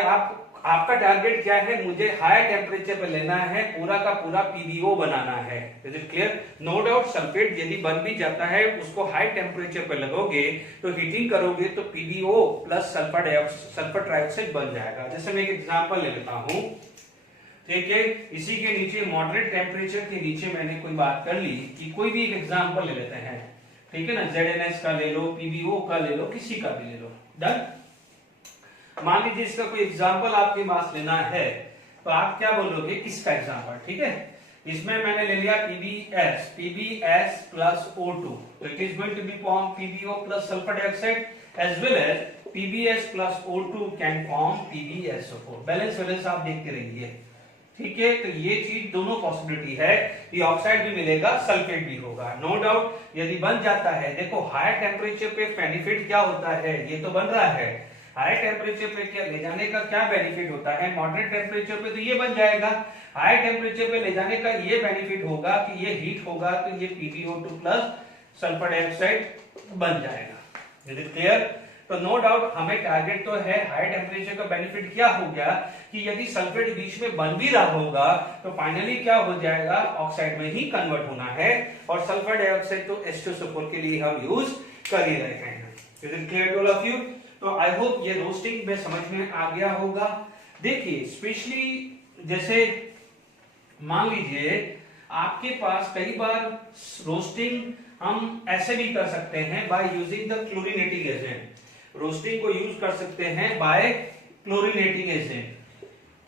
आपका टारगेट क्या है, मुझे हाई टेम्परेचर पे लेना है, पूरा का पूरा PbO बनाना है। Is it clear? No doubt sulphate यदि बन भी जाता है उसको हाई टेम्परेचर पे लगोगे तो हीटिंग करोगे तो PbO प्लस सल्फर ट्राइऑक्साइड बन जाएगा। जैसे मैं एक एग्जांपल ले लेता हूं, ठीक है, इसी के नीचे मॉडरेट टेम्परेचर के नीचे मैंने कोई बात कर ली कि कोई भी एक एग्जांपल ले लेते हैं, ठीक है ना, ZnS का ले लो, PbO का ले लो, किसी का भी ले लो। डन। मान लीजिए इसका कोई एग्जांपल आपके पास लेना है तो आप क्या बोलोगे किसका एग्जांपल, ठीक है। इसमें मैंने ले लिया PbS प्लस O2, तो it is going to be form PbO plus sulphur dioxide as well as PbS plus O2 can form PbSO4। Balance आप देखते रहिए, ठीक है। तो ये चीज दोनों पॉसिबिलिटी है, ये ऑक्साइड भी मिलेगा सल्फेट भी होगा, नो डाउट। यदि बन जाता है, देखो हाई टेम्परेचर पे बेनिफिट क्या होता है, ये तो बन रहा है, हाई टेम्परेचर पे क्या ले जाने का क्या बेनिफिट होता है, मॉडरेट टेम्परेचर पे तो ये बन जाएगा, हाई टेम्परेचर पे ले जाने का ये बेनिफिट होगा कि ये हीट होगा तो ये PbO2 प्लस सल्फर डाइऑक्साइड बन जाएगा। Is it clear? तो नो डाउट हमें टारगेट तो है हाई टेम्परेचर का बेनिफिट क्या हो गया कि यदि सल्फेट बीच में बन भी रहा होगा तो फाइनली क्या हो जाएगा ऑक्साइड में ही कन्वर्ट होना है, और सल्फर डाइऑक्साइड तो H2SO4 के लिए हम यूज कर ही रहे हैं। Is it clear to all of you? तो तो आई होप ये रोस्टिंग में समझ में आ गया होगा। देखिए स्पेशली जैसे मान लीजिए आपके पास कई बार रोस्टिंग हम ऐसे भी कर सकते हैं by using the chlorinating agent. Roasting को यूज कर सकते हैं बाय क्लोरीनेटिंग एजेंट,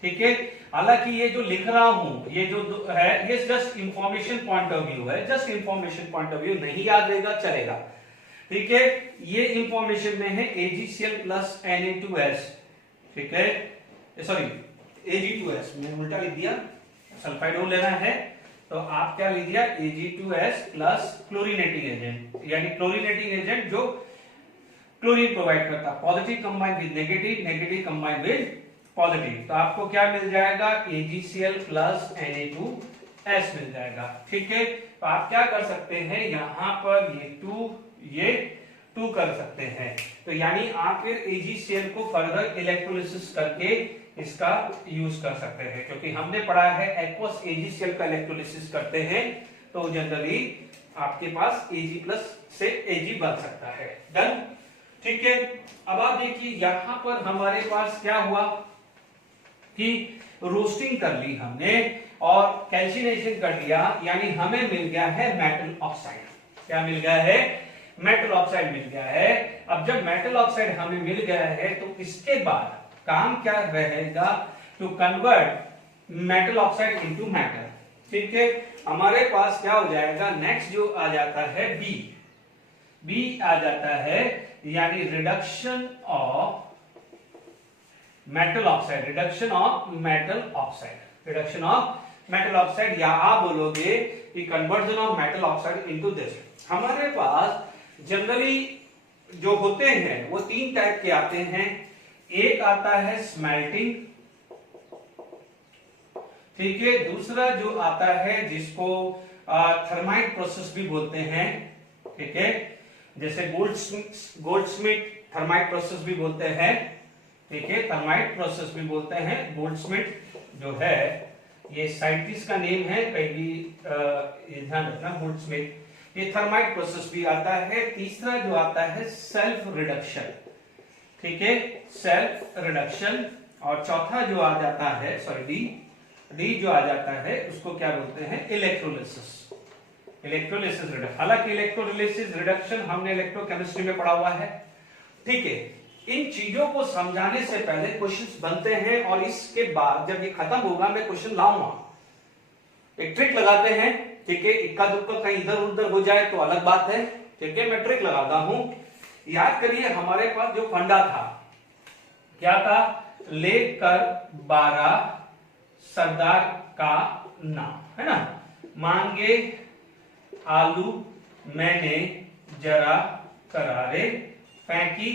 ठीक है। हालांकि ये जो लिख रहा हूं ये जो है ये just information point of view है, just information point of view, नहीं याद रहेगा चलेगा, ठीक है। ये इंफॉर्मेशन में है AgCl प्लस Na2S, ठीक है, सॉरी Ag2S, मैंने उल्टा लिख दिया, सल्फाइडोल लेना है तो आप क्या लिख दिया Ag2S प्लस क्लोरीनेटिंग एजेंट, यानी क्लोरीनेटिंग एजेंट जो क्लोरीन प्रोवाइड करता, positive combine with negative, negative combine with positive, तो आपको क्या मिल जाएगा AgCl प्लस Na2S मिल जाएगा, ठीक है। तो आप क्या कर सकते हैं यहां पर ये 2 कर सकते हैं, तो यानी आप फिर AgCl को फर्दर इलेक्ट्रोलिसिस करके इसका यूज कर सकते हैं, क्योंकि हमने पढ़ा है एक्वस AgCl का इलेक्ट्रोलिसिस करते हैं तो जनरली आपके पास Ag प्लस से Ag बन सकता है। डन, ठीक है। अब आप देखिए यहां पर हमारे पास क्या हुआ कि रोस्टिंग कर ली हमने और कैल्सिनेशन कर लिया, यानी हमें मिल गया है मेटल ऑक्साइड। क्या मिल गया है? मेटल ऑक्साइड मिल गया है। अब जब मेटल ऑक्साइड हमें मिल गया है तो इसके बाद काम क्या रहेगा? To convert metal oxide into metal, ठीक है। हमारे पास क्या हो जाएगा? नेक्स्ट जो आ जाता है बी आ जाता है, यानी reduction of metal oxide, reduction of metal oxide, reduction of metal oxide, या आप बोलोगे कि conversion of metal oxide into this. हमारे पास जनरली जो होते हैं वो 3 टाइप के आते हैं। एक आता है स्मेल्टिंग, ठीक है। दूसरा जो आता है जिसको थर्माइट प्रोसेस भी बोलते हैं, ठीक है, जैसे गोल्डस्मिथ थर्माइट प्रोसेस भी बोलते हैं, ठीक है, थर्माइट प्रोसेस भी बोलते हैं। गोल्डस्मिथ जो है ये साइंटिस्ट का नेम है, कहीं भी ध्यान रखना, गोल्डस्मिथ। ये थर्माइट प्रोसेस भी आता है। तीसरा जो आता है सेल्फ रिडक्शन, ठीक है, सेल्फ रिडक्शन। और चौथा जो आ जाता है, सॉरी डी जो आ जाता है उसको क्या बोलते हैं? Electrolysis, electrolysis reduction. हालांकि इलेक्ट्रोलिसिस रिडक्शन हमने इलेक्ट्रोकेमिस्ट्री में पढ़ा हुआ है, ठीक है। इन चीजों को समझाने से पहले क्वेश्चंस बनते हैं और इसके बाद जब ये खत्म होगा मैं क्वेश्चन लाऊंगा। एक ट्रिक लगाते हैं, ठीक है, इक्का दुक्का कहीं इधर उधर हो जाए तो अलग बात है, ठीक है, मैं ट्रिक लगाता हूं। याद करिए हमारे पास जो फंडा था क्या था? लेकर 12 सरदार का नाम, है ना। मांगे आलू मैंने जरा करारे, फेंकी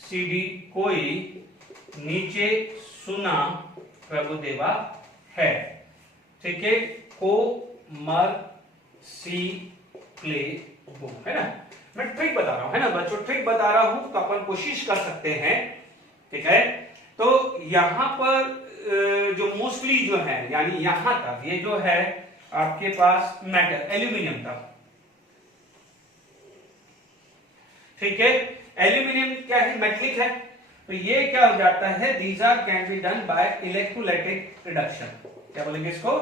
सीढ़ी कोई नीचे सुना प्रभुदेवा है, ठीक है। को मर सी प्ले बुक, है ना। मैं ट्रिक बता रहा हूं, है ना बच्चों, ट्रिक बता रहा हूं तो अपन कोशिश कर सकते हैं, ठीक है। तो यहां पर जो मोस्टली जो है, यानी यहां तक ये जो है आपके पास मेटल एल्यूमिनियम तक, ठीक है। एल्यूमिनियम क्या है? मेटलिक है, तो ये क्या हो जाता है? These are can be done by electrolytic reduction. क्या बोलेंगे इसको?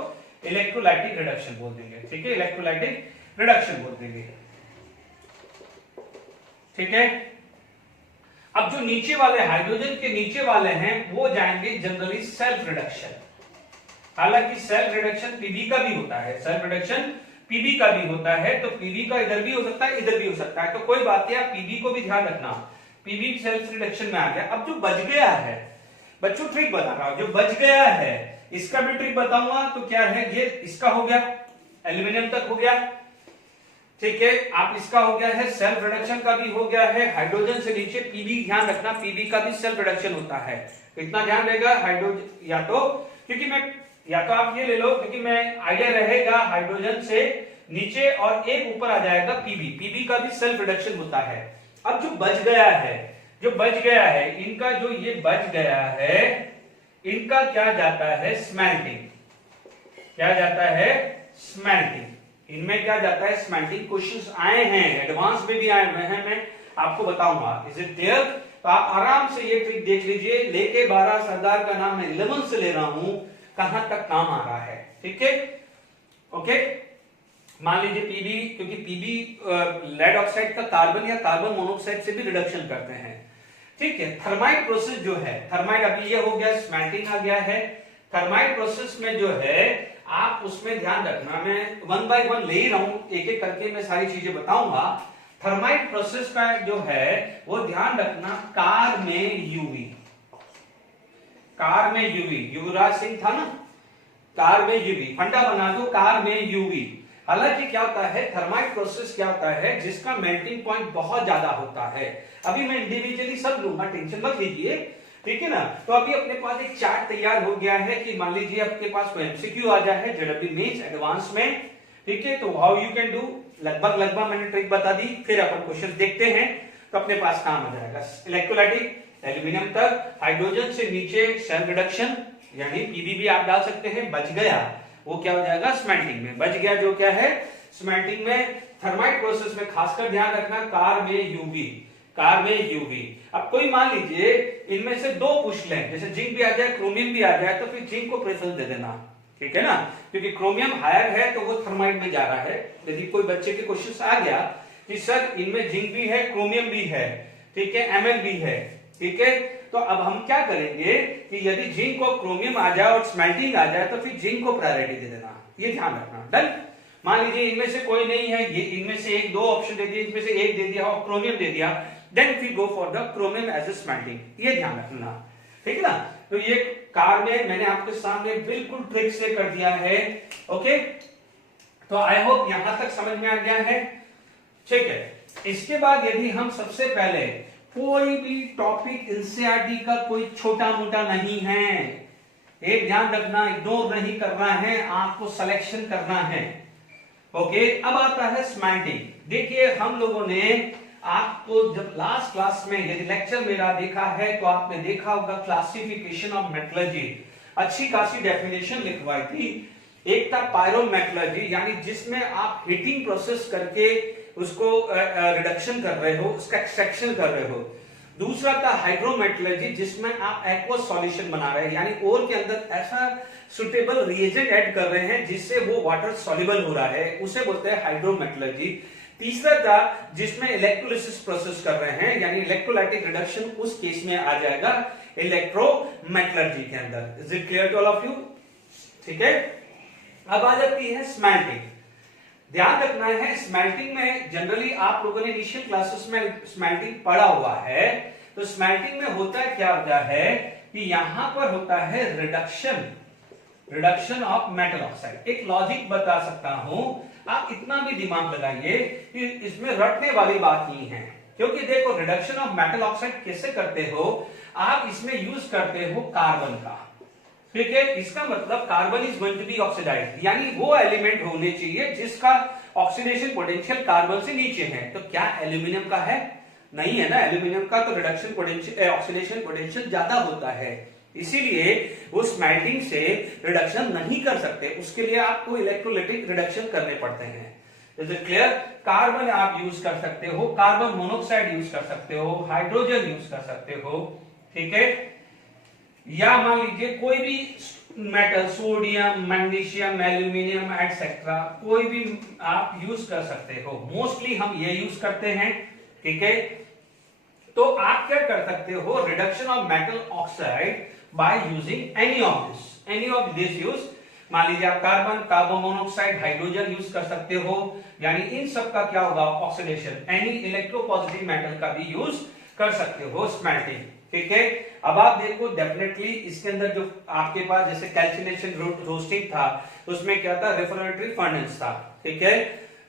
इलेक्ट्रोलाइटिक रिडक्शन बोल देंगे, ठीक है, इलेक्ट्रोलाइटिक रिडक्शन बोल देंगे, ठीक है। अब जो नीचे वाले हाइड्रोजन के नीचे वाले हैं वो जाएंगे जनरली सेल्फ रिडक्शन। हालांकि सेल्फ रिडक्शन पीबी का भी होता है, सेल्फ रिडक्शन पीबी का भी होता है, तो पीबी का इधर भी हो सकता है, इधर भी हो सकता है, तो कोई बात नहीं, आप पीबी को भी ध्यान रखना। पीबी सेल्फ रिडक्शन में आ गया। अब जो बच गया है बच्चों, ट्रिक बता रहा हूं, जो बच गया है इसका भी ट्रिक बताऊंगा। तो क्या है? ये इसका हो गया, एल्यूमिनियम तक हो गया, ठीक है। आप इसका हो गया है, सेल्फ रिडक्शन का भी हो गया है। हाइड्रोजन से नीचे पीबी, ध्यान रखना, पीबी का भी सेल्फ रिडक्शन होता है, इतना ध्यान रहेगा। हाइड्रोजन या तो, क्योंकि मैं, या तो आप ये ले लो, क्योंकि मैं आइडिया रहेगा हाइड्रोजन से नीचे और एक ऊपर आ जाएगा पीबी, पीबी का भी सेल्फ रिडक्शन होता है। अब जो बच गया है, जो बच गया है इनका, जो ये बच गया है इनका क्या जाता है? स्मेल्टिंग। क्या जाता है? स्मेल्टिंग। इनमें क्या जाता है? स्मेल्टिंग। क्वेश्चंस आए हैं, एडवांस में भी आए हुए हैं, मैं आपको बताऊंगा। Is it clear? तो आप आराम से ये ट्रिक देख लीजिए, लेके 12 सरदार का नाम मैं 11 से ले रहा हूं, कहां तक काम आ रहा है। ठीक है, ओके। मान लीजिए पीबी, क्योंकि पीबी लेड ऑक्साइड का कार्बन या कार्बन मोनोऑक्साइड से भी रिडक्शन करते हैं। ठीक है, थर्माइट प्रोसेस जो है, थर्माइट अभी ये हो गया, स्मेल्टिंग आ गया है। थर्माइट प्रोसेस में जो है आप उसमें ध्यान रखना, मैं 1 बाय 1 ले ही रहा हूं, एक एक करके मैं सारी चीजें बताऊंगा। थर्माइट प्रोसेस का जो है वो ध्यान रखना, कार में यूवी, कार में यूवी, युवराज सिंह था ना, कार में यूवी, फंडा बना दो, कार में यूवी। हालांकि क्या होता है, थर्माइट प्रोसेस क्या होता है, जिसका मेल्टिंग पॉइंट बहुत ज्यादा होता है। अभी मैं इंडिविजुअली सब लूंगा, टेंशन मत लीजिए, ठीक है ना। तो अभी अपने पास एक चार्ट तैयार हो गया है कि मान लीजिए आपके पास कोई एमसीक्यू आ जाए जेडब्ल्यू मेंस एडवांस में, ठीक है, तो हाउ यू कैन डू, लगभग मैंने ट्रिक बता दी, फिर अपन क्वेश्चन देखते हैं, तो अपने पास काम आ जाएगा। इलेक्ट्रोलाइटिक एल्यूमिनियम तक, हाइड्रोजन से नीचे सेल रिडक्शन, यानी पीबीबी आप डाल सकते हैं, बच गया वो क्या हो जाएगा, स्मेल्टिंग में बच गया, जो क्या है स्मेल्टिंग में। थर्माइट प्रोसेस में खासकर ध्यान रखना, कार में यूवी, कार में यूवी। अब कोई मान लीजिए इनमें से 2 पूछ लें, जैसे जिंक भी आ जाए, क्रोमियम भी आ जाए, तो फिर जिंक को प्रेफरेंस दे देना, ठीक है ना, क्योंकि क्रोमियम हायर है तो वो थर्माइट में जा रहा है। यदि कोई बच्चे के क्वेश्चन आ गया कि सर इनमें जिंक भी है, क्रोमियम भी है, ठीक है, एमएल भी है, ठीक है, तो अब हम क्या करेंगे कि यदि जिंक और क्रोमियम आ जाए और स्मेल्टिंग आ जाए तो फिर जिंक को प्रायोरिटी दे देना, ये ध्यान रखना। डन। मान लीजिए इनमें से कोई नहीं है, ये इनमें से 1-2 ऑप्शन दे दिए, इनमें से 1 दे दिया और क्रोमियम दे दिया, then we go for the chromium as a smelting, ये ध्यान रखना, ठीक है ना। तो ये कार में मैंने आपके सामने बिल्कुल ट्रिक से कर दिया है, ओके। तो आई होप यहां तक समझ में आ गया है, ठीक है। इसके बाद यदि हम सबसे पहले कोई भी टॉपिक एनसीईआरटी का कोई छोटा मोटा नहीं है, एक ध्यान रखना, इग्नोर नहीं करना है, आपको सिलेक्शन करना है, ओके। अब आता है स्मेल्टिंग। देखिए हम लोगों ने आपको जब लास्ट क्लास में यदि लेक्चर मेरा देखा है तो आपने देखा होगा क्लासिफिकेशन ऑफ मेटलर्जी, अच्छी खासी डेफिनेशन लिखवाई थी। एक था पायरोमेटलर्जी, यानी जिसमें आप हीटिंग प्रोसेस करके उसको रिडक्शन कर रहे हो, उसका एक्सट्रैक्शन कर रहे हो। दूसरा था हाइड्रोमेटलर्जी, जिसमें आप एक्वस सॉल्यूशन बना रहे हैं, यानी ओर के अंदर ऐसा सुटेबल रिएजेंट ऐड कर रहे हैं जिससे वो वाटर सॉल्युबल हो रहा है, उसे बोलते हैं हाइड्रोमेटलर्जी। तीसरा था जिसमें इलेक्ट्रोलिसिस प्रोसेस कर रहे हैं, यानी इलेक्ट्रोलाइटिक रिडक्शन, उस केस में आ जाएगा इलेक्ट्रोमेटलर्जी के अंदर। Is it clear to all of you? ठीक है। अब आ जाती है स्मेल्टिंग। ध्यान रखना है, स्मेल्टिंग में जनरली आप लोगों ने इनिशियल क्लासेस में स्मेल्टिंग पढ़ा हुआ है। तो स्मेल्टिंग में होता क्या होता है कि यहां पर होता है reduction, reduction of metal oxide. एक लॉजिक बता सकता हूं, आप इतना भी दिमाग लगाइए कि इसमें रटने वाली बात नहीं है, क्योंकि देखो रिडक्शन ऑफ मेटल ऑक्साइड कैसे करते हो, आप इसमें यूज करते हो कार्बन का, ठीक है। इसका मतलब carbon is going to be oxidized, यानी वो एलिमेंट होने चाहिए जिसका ऑक्सीडेशन पोटेंशियल कार्बन से नीचे है। तो क्या एल्यूमिनियम का है? नहीं है ना, एल्यूमिनियम का तो रिडक्शन पोटेंशियल, ऑक्सीडेशन पोटेंशियल ज्यादा होता है, इसीलिए वो स्मेल्टिंग से रिडक्शन नहीं कर सकते, उसके लिए आपको इलेक्ट्रोलाइटिक रिडक्शन करने पड़ते हैं। Is it clear? कार्बन आप यूज कर सकते हो, कार्बन मोनोऑक्साइड यूज कर सकते हो, हाइड्रोजन यूज कर सकते हो, ठीक है। या मान लीजिए कोई भी metal, sodium, magnesium, aluminium etcetera, कोई भी आप यूज कर सकते हो। मोस्टली हम ये यूज करते हैं, ठीक है। तो आप क्या कर सकते हो, reduction of metal oxide by using any of this use. मान लीजिए आप carbon, carbon monoxide, hydrogen use कर सकते हो, यानी इन सब का क्या होगा, ऑक्सीडेशन। एनी इलेक्ट्रोपॉजिटिव मेटल का भी यूज कर सकते हो स्मेल्टिंग, ठीक है। अब आप देखो डेफिनेटली इसके अंदर जो आपके पास जैसे कैल्सिनेशन रोस्टिंग था, उसमें क्या था, रेफ्रिजरेटरी फर्नेस था, ठीक है।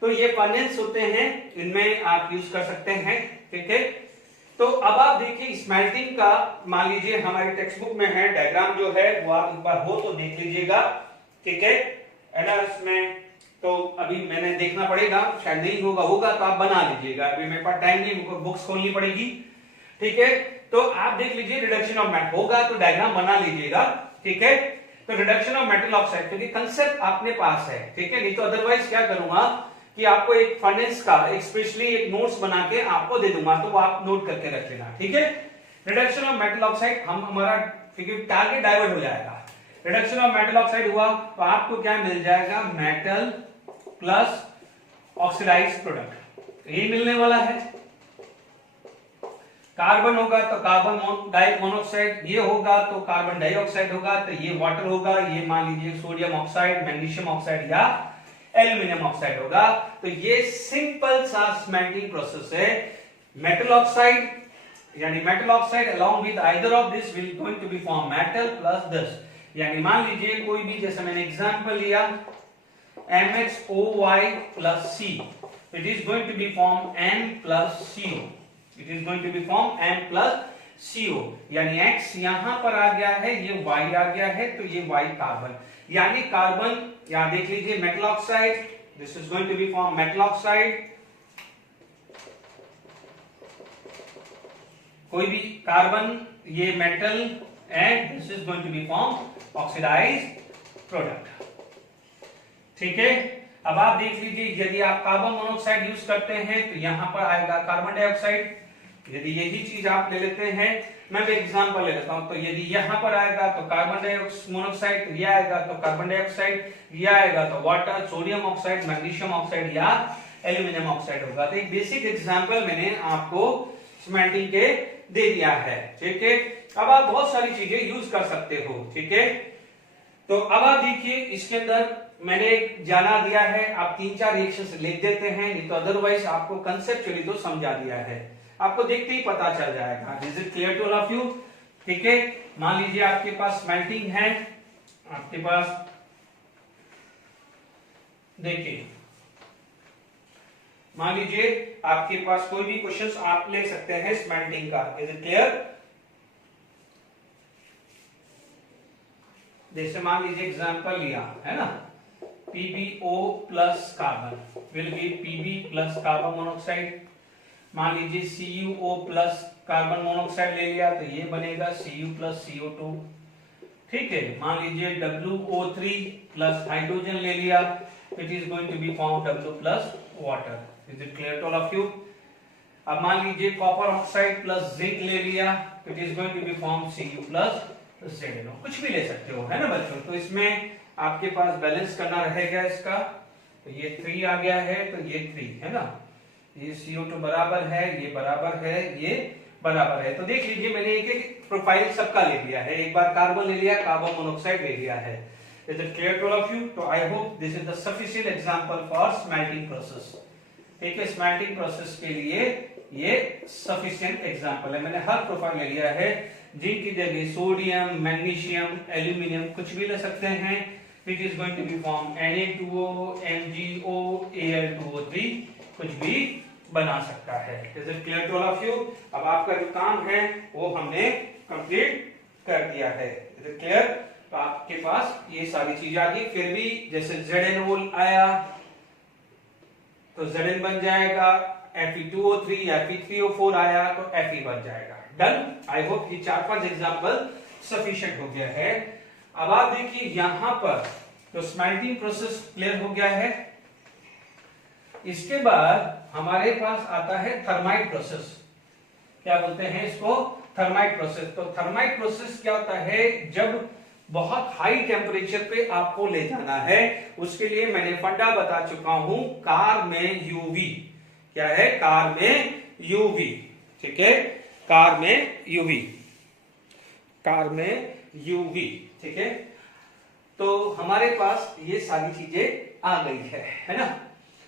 तो ये फर्नेस होते हैं, इनमें आप यूज कर सकते हैं, ठीक है। तो अब आप देखिए स्मेल्टिंग का, मान लीजिए हमारी टेक्स्ट बुक में है, डायग्राम जो है वो आप एक बार हो तो देख लीजिएगा, ठीक है। एनआरएस में तो अभी मैंने देखना पड़ेगा, शायद नहीं होगा तो आप बना लीजिएगा, अभी मेरे पास टाइम नहीं, मुझको बुक्स खोलनी पड़ेगी, ठीक है। तो आप देख लीजिए रिडक्शन ऑफ मेटल होगा तो डायग्राम बना लीजिएगा, ठीक है। तो रिडक्शन ऑफ मेटल ऑक्साइड, क्योंकि कंसेप्ट अपने पास है, ठीक है। नहीं तो अदरवाइज क्या करूंगा कि आपको एक फर्नेस का एक स्पेशली एक नोट्स बना के आपको दे दूंगा, तो वो आप नोट करके रख लेना, ठीक है। रिडक्शन ऑफ मेटल ऑक्साइड हम हमारा टारगेट डाइवर्ट हो जाएगा। रिडक्शन ऑफ मेटल ऑक्साइड हुआ तो आपको क्या मिल जाएगा, मेटल प्लस ऑक्सीडाइज्ड प्रोडक्ट, ये मिलने वाला है। कार्बन होगा तो कार्बन डाई मोनोक्साइड, ये होगा तो कार्बन डाइऑक्साइड होगा, तो ये वाटर होगा, ये मान लीजिए सोडियम ऑक्साइड, मैग्नीशियम ऑक्साइड या एल्यूमिनियम ऑक्साइड होगा। तो ये सिंपल सा स्मेल्टिंग प्रोसेस है। मेटल ऑक्साइड यानी metal oxide along with either of this will going to be form metal plus this, यानी मान लीजिए कोई भी, जैसे मैंने एग्जांपल लिया MxOY plus C, it is going to be form N plus CO, it is going to be form N plus CO, यानी X यहां पर आ गया है, ये Y आ गया है, तो ये Y कार्बन, यानी कार्बन यहां देख लीजिए metal oxide, this is going to be form metal oxide, कोई भी कार्बन ये metal, and this is going to be form oxidized product. ठीक है, अब आप देख लीजिए यदि आप कार्बन मोनोऑक्साइड यूज करते हैं तो यहां पर आएगा कार्बन डाइऑक्साइड। यदि यही चीज आप ले लेते हैं, मैं भी एग्जांपल ले लेता हूं, तो यदि यहां पर आएगा तो कार्बन मोनोऑक्साइड, तो ये आएगा तो कार्बन डाइऑक्साइड, ये आएगा तो water, sodium oxide, magnesium oxide या एल्यूमिनियम ऑक्साइड होगा। तो एक बेसिक एग्जांपल मैंने आपको स्मेल्टिंग के दे दिया है। ठीक है, अब आप बहुत सारी चीजें यूज कर सकते हो। ठीक है, तो अब आप देखिए इसके अंदर मैंने जाना दिया है, आप 3-4 रिएक्शंस लिख देते हैं, नहीं तो अदरवाइज आपको कंसेप्चुअली तो समझा दिया है, आपको देखते ही पता चल जाएगा। Is it clear to all of you? ठीक है, मान लीजिए आपके पास स्मेल्टिंग है, आपके पास देखिए, मान लीजिए आपके पास कोई भी क्वेश्चंस आप ले सकते हैं स्मेल्टिंग का। Is it clear? जैसे मान लीजिए एग्जांपल लिया है ना, PbO plus carbon will give Pb plus carbon monoxide. मान लीजिए CuO प्लस कार्बन मोनोऑक्साइड ले लिया तो ये बनेगा Cu प्लस CO2। ठीक है, मान लीजिए WO3 प्लस हाइड्रोजन ले लिया, it is going to be form W plus water. Is it clear to all of you? अब मान लीजिए कॉपर ऑक्साइड प्लस जिंक ले लिया, it is going to be form Cu plus ZnO। कुछ भी ले सकते हो, है ना बच्चों? तो इसमें आपके पास बैलेंस करना रहेगा इसका, तो ये 3 आ गया है, तो ये 3 है ना, ये CO2 बराबर है, ये बराबर है, ये बराबर है। तो देख लीजिए मैंने एक एक प्रोफाइल सबका ले लिया है, एक बार कार्बन ले लिया, कार्बन मोनोऑक्साइड ले लिया है। Is it clear to all of you? तो I hope this is the sufficient example for smelting process. ठीक है, स्मेल्टिंग प्रोसेस के लिए ये सफिशिएंट एग्जांपल है। मैंने हर प्रोफाइल ले लिया है, जिनकी जगह सोडियम, मैग्नीशियम, एल्यूमिनियम कुछ भी ले सकते हैं। It is going to be form Na2O, MgO, Al2O3, कुछ भी बना सकता है। Is it clear to all of you? अब आपका जो काम है वो हमने कंप्लीट कर दिया है। Is it clear? तो आपके पास ये सारी चीज आ गई। फिर भी जैसे ZnO आया तो Zn बन जाएगा, Fe2O3 या Fe3O4 आया तो Fe बन जाएगा। डन? आई होप ये 4-5 एग्जांपल सफिशिएंट हो गया है। अब आप देखिए यहां पर तो स्मेल्टिंग प्रोसेस क्लियर हो गया है। इसके बाद हमारे पास आता है थर्माइट प्रोसेस। क्या बोलते हैं इसको? Thermite process. तो थर्माइट प्रोसेस क्या होता है? जब बहुत हाई टेम्परेचर पे आपको ले जाना है, उसके लिए मैंने फंडा बता चुका हूं, कार में यूवी। क्या है? कार में यूवी। ठीक है, कार में यूवी, कार में यूवी। ठीक है, तो हमारे पास ये सारी चीजें आ गई है ना।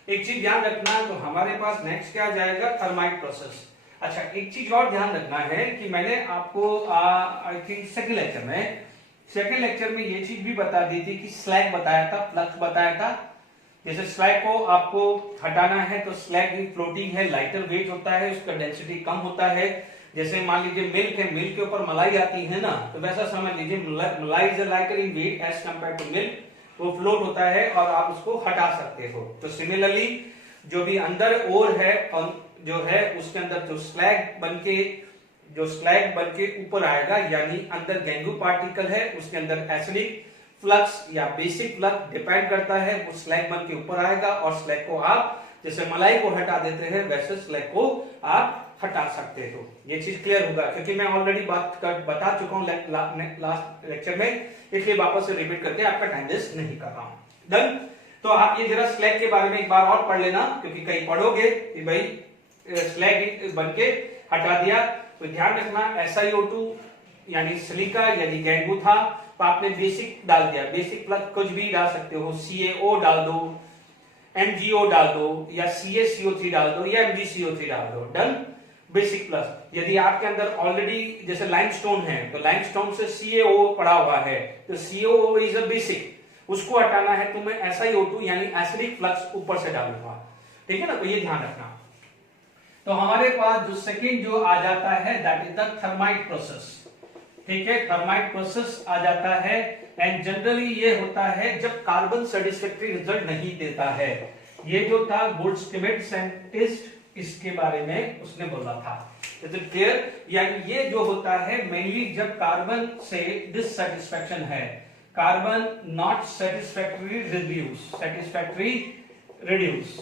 एक चीज ध्यान रखना, तो हमारे पास नेक्स्ट क्या जाएगा? Thermite process. अच्छा, एक चीज और ध्यान रखना है कि मैंने आपको आई थिंक सेकंड लेक्चर में ये चीज भी बता दी थी कि स्लैग बताया था, फ्लक्स बताया था। जैसे स्लैग को आपको हटाना है तो स्लैग भी फ्लोटिंग है, लाइटर वेट होता है, उसका डेंसिटी कम होता है। जैसे मान लीजिए मिल्क है, मिल्क के ऊपर मलाई आती है ना, तो वैसा समझ लीजिए malai is lighter in weight as compare to milk, वो फ्लोट होता है और आप उसको हटा सकते हो। तो सिमिलरली जो भी अंदर ओर है जो है उसके अंदर जो स्लैग बनके ऊपर आएगा, यानी अंदर गैंगू पार्टिकल है, उसके अंदर एसिडिक फ्लक्स या बेसिक फ्लक्स डिपेंड करता है, वो स्लैग बनके ऊपर आएगा और स्लैग को आप जैसे मलाई को हटा देते हैं वैसे स्लैग को आप हटा सकते हो। ये चीज क्लियर होगा क्योंकि मैं ऑलरेडी बता चुका हूं लास्ट लेक्चर में, इसलिए वापस से रिपीट करके आपका टाइम वेस्ट नहीं कर रहा हूं। डन। तो आप ये जरा स्लैग के बारे में एक बार और पढ़ लेना, क्योंकि कहीं पढ़ोगे कि भाई स्लैग बन के हटा दिया, तो ध्यान रखना SiO2 यानी सिलिका यानी गेंगू था, तो आपने बेसिक डाल दिया, बेसिक प्लस कुछ भी डाल सकते हो, CaO डाल दो, MgO डाल दो, या CaCO3 डाल दो, या MgCO3 डाल दो। डन। Basic plus. यदि आपके अंदर ऑलरेडी जैसे लाइमस्टोन है तो लाइमस्टोन से CaO पड़ा हुआ है, तो CaO इज अ बेसिक, उसको हटाना है तो मैं SiO2 यानी एसिडिक फ्लक्स ऊपर से डालूंगा। ठीक है ना, तो ये ध्यान रखना। तो हमारे पास जो सेकंड जो आ जाता है that is the thermite process. ठीक है, थर्माइट प्रोसेस आ जाता है, एंड जनरली ये होता है जब कार्बन सेटिस्फैक्टरी रिजल्ट नहीं देता है। ये जो था गोल्डस्मिथ साइंटिस्ट, इसके बारे में उसने बोला था। Is it clear? यानी ये जो होता है मेनली जब कार्बन से डिससैटिस्फैक्शन है, carbon not satisfactory reduce, satisfactory reduce,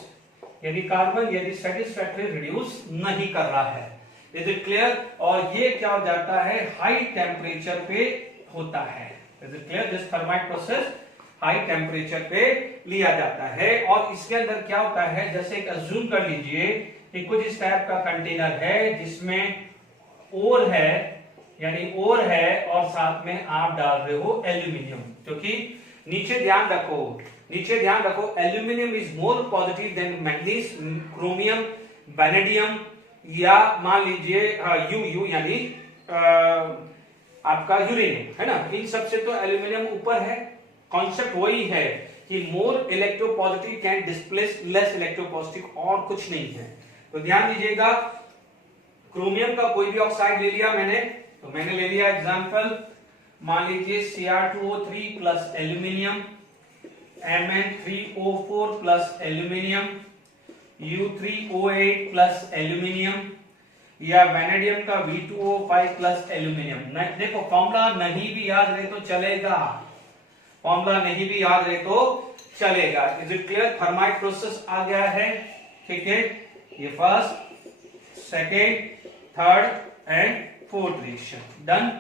यानी कार्बन यदि सेटिस्फैक्टरी रिड्यूस नहीं कर रहा है। Is it clear? और ये क्या हो जाता है, हाई टेम्परेचर पे होता है। Is it clear? This thermite process high temperature पे लिया जाता है, और इसके अंदर क्या होता है, जैसे एक अज्यूम कर लीजिए कि कुछ इस टाइप का कंटेनर है जिसमें ओर है, यानी ओर है, और साथ में आप डाल रहे हो एल्यूमिनियम, क्योंकि नीचे ध्यान रखो aluminium is more positive than manganese, chromium, vanadium, या मान लीजिए यू यानी आपका यूरेनियम, है ना। इन सब से तो एल्यूमिनियम ऊपर है। कॉन्सेप्ट वही है कि more electropositive can displace less electropositive, और कुछ नहीं है। तो ध्यान दीजिएगा, क्रोमियम का कोई भी ऑक्साइड ले लिया मैंने, तो मैंने ले लिया एग्जांपल, मान लीजिए Cr2O3 plus aluminium, Mn3O4 plus aluminium, U3O8 plus aluminium, या वैनेडियम का V2O5 प्लस एल्यूमिनियम। देखो फॉर्मूला नहीं भी याद रहे तो चलेगा, फॉर्मूला नहीं भी याद रहे तो चलेगा। Is it clear? Thermite process आ गया है। ठीक है, ये first, second, third and fourth reaction. Done.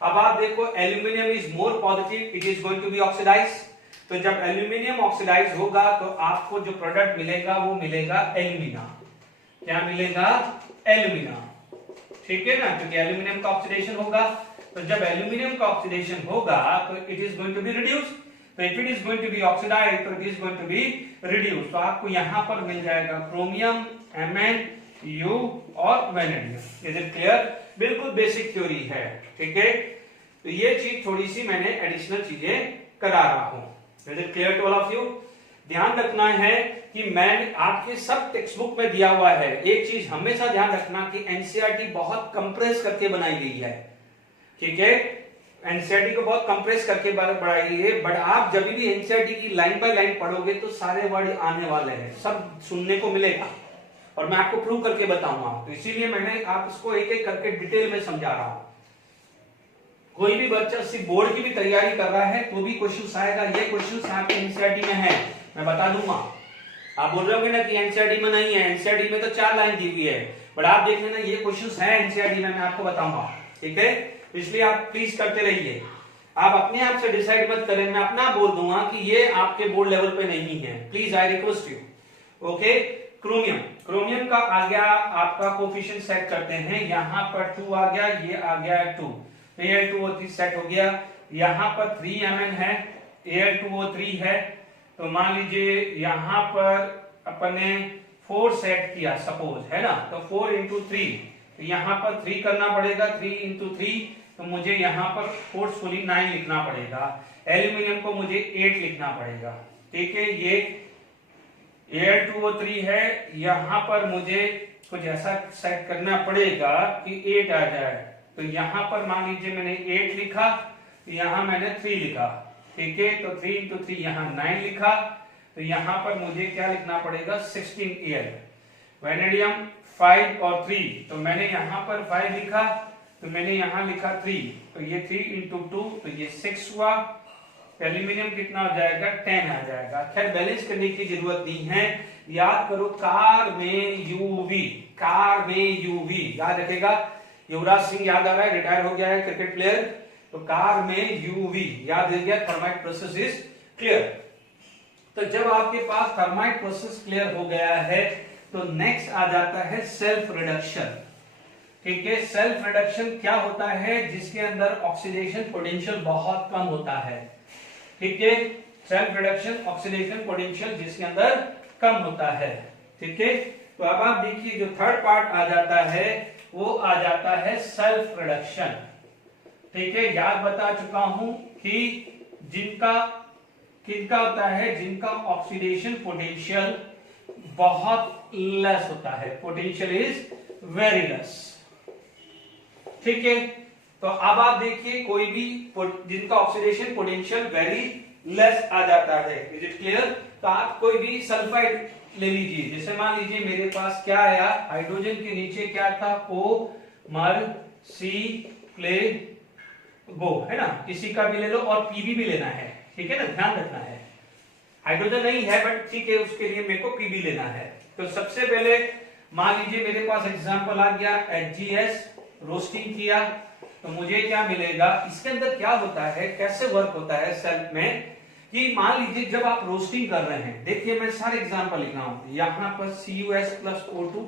अब आप देखो aluminium is more positive, it is going to be oxidise. तो जब एल्यूमिनियम ऑक्सीडाइज होगा तो आपको जो प्रोडक्ट मिलेगा वो मिलेगा एल्यूमिना। क्या मिलेगा? एल्यूमिना। ठीक है ना, क्योंकि एल्यूमिनियम का ऑक्सीडेशन होगा। तो जब एल्यूमिनियम का ऑक्सीडेशन होगा तो it is going to be reduce. तो if it is going to be oxidise तो it is going to be reduce. तो आपको यहां पर मिल जाएगा क्रोमियम, Mn, U और वैनेडियम। Is it clear? बिल्कुल बेसिक थ्योरी है। ठीक है, तो ये चीज थोड़ी सी मैंने एडिशनल चीजें करा रहा हूं। Is it clear to all of you? ध्यान रखना है कि मैंने आपके सब टेक्स्ट बुक में दिया हुआ है। एक चीज हमेशा ध्यान रखना कि एनसीईआरटी बहुत कंप्रेस करके बनाई गई है। ठीक है, एनसीईआरटी को बहुत कंप्रेस करके बनाई गई है, बट आप जब भी एनसीईआरटी की लाइन बाय लाइन पढ़ोगे तो सारे वर्ड आने वाले हैं, सब सुनने को मिलेगा, और मैं आपको प्रूव करके बताऊंगा। तो इसीलिए मैंने आप इसको एक एक करके डिटेल में समझा रहा हूं। कोई भी बच्चा सिर्फ बोर्ड की भी तैयारी कर रहा है तो भी क्वेश्चन आएगा, ये क्वेश्चन आपके एनसीईआरटी में है, मैं बता दूंगा। आप बोल रहे होंगे ना कि एनसीईआरटी में नहीं है, एनसीईआरटी में तो 4 लाइन दी हुई है, बट आप देख लेना ये क्वेश्चन है एनसीईआरटी में, मैं आपको बताऊंगा। ठीक है, इसलिए आप प्लीज करते रहिए। आप अपने आप से डिसाइड मत करें, मैं अपना बोल दूंगा कि ये आपके बोर्ड लेवल पे नहीं है, please I request you. Okay, chromium का आ गया आपका कोफिशिएंट सेट करते हैं, यहां पर 2 आ गया, ये आ गया 2, Al2O3 सेट हो गया। यहां पर 3Mn है, Al2O3 है, तो मान लीजिए यहां पर अपने 4 सेट किया सपोज, है ना, तो 4 into 3, तो यहां पर 3 करना पड़ेगा, 3 into 3, तो मुझे यहां पर फोर्सफुली 9 लिखना पड़ेगा। एल्यूमिनियम को मुझे 8 लिखना पड़ेगा। ठीक है, ये Al2O3 है, यहां पर मुझे कुछ ऐसा सेट करना पड़ेगा कि 8 आ जाए। तो यहां पर मान लीजिए मैंने 8 लिखा, तो यहां मैंने 3 लिखा। ठीक है, तो 3 into 3 यहां 9 लिखा, तो यहां पर मुझे क्या लिखना पड़ेगा 16 Al। वैनेडियम 5 और 3, तो मैंने यहां पर 5 लिखा, तो मैंने यहां लिखा 3, तो ये 3 into 2, तो ये 6 हुआ। एल्यूमिनियम कितना हो जाएगा 10 आ जाएगा। खैर बैलेंस करने की जरूरत नहीं है, याद करो कार में यूवी, कार में यूवी याद रखेगा। युवराज सिंह याद आ रहा है, रिटायर हो गया है क्रिकेट प्लेयर, तो कार में यूवी याद रह गया, थर्माइट प्रोसेस इज क्लियर। तो जब आपके पास थर्माइट प्रोसेस क्लियर हो गया है तो नेक्स्ट आ जाता है सेल्फ रिडक्शन। ठीक है, सेल्फ रिडक्शन क्या होता है? जिसके अंदर ऑक्सीडेशन पोटेंशियल बहुत कम होता है। ठीक है, सेल्फ रिडक्शन ऑक्सीडेशन पोटेंशियल जिसके अंदर कम होता है। ठीक है, तो अब आप देखिए जो थर्ड पार्ट आ जाता है वो आ जाता है सेल्फ रिडक्शन। ठीक है, याद बता चुका हूं कि जिनका किनका होता है, जिनका ऑक्सीडेशन पोटेंशियल बहुत लेस होता है, पोटेंशियल इज वेरी लेस। ठीक है, तो अब आप देखिए कोई भी जिनका ऑक्सीडेशन पोटेंशियल वेरी लेस आ जाता है, इज इट क्लियर? तो आप कोई भी सल्फाइड ले लीजिए, जैसे मान लीजिए मेरे पास क्या आया, हाइड्रोजन के नीचे क्या था, O मर C प्ले गो, है ना, किसी का भी ले लो और Pb भी लेना है। ठीक है ना, ध्यान रखना है, हाइड्रोजन नहीं है बट ठीक है उसके लिए मेरे को Pb लेना है। तो सबसे पहले मान लीजिए मेरे पास एग्जांपल आ गया HGS, रोस्टिंग किया तो मुझे क्या मिलेगा, इसके अंदर क्या होता है, कैसे वर्क होता है सेल्फ में, कि मान लीजिए जब आप रोस्टिंग कर रहे हैं, देखिए मैं सारे एग्जांपल लिख रहा हूं, यहां पर CuS प्लस O2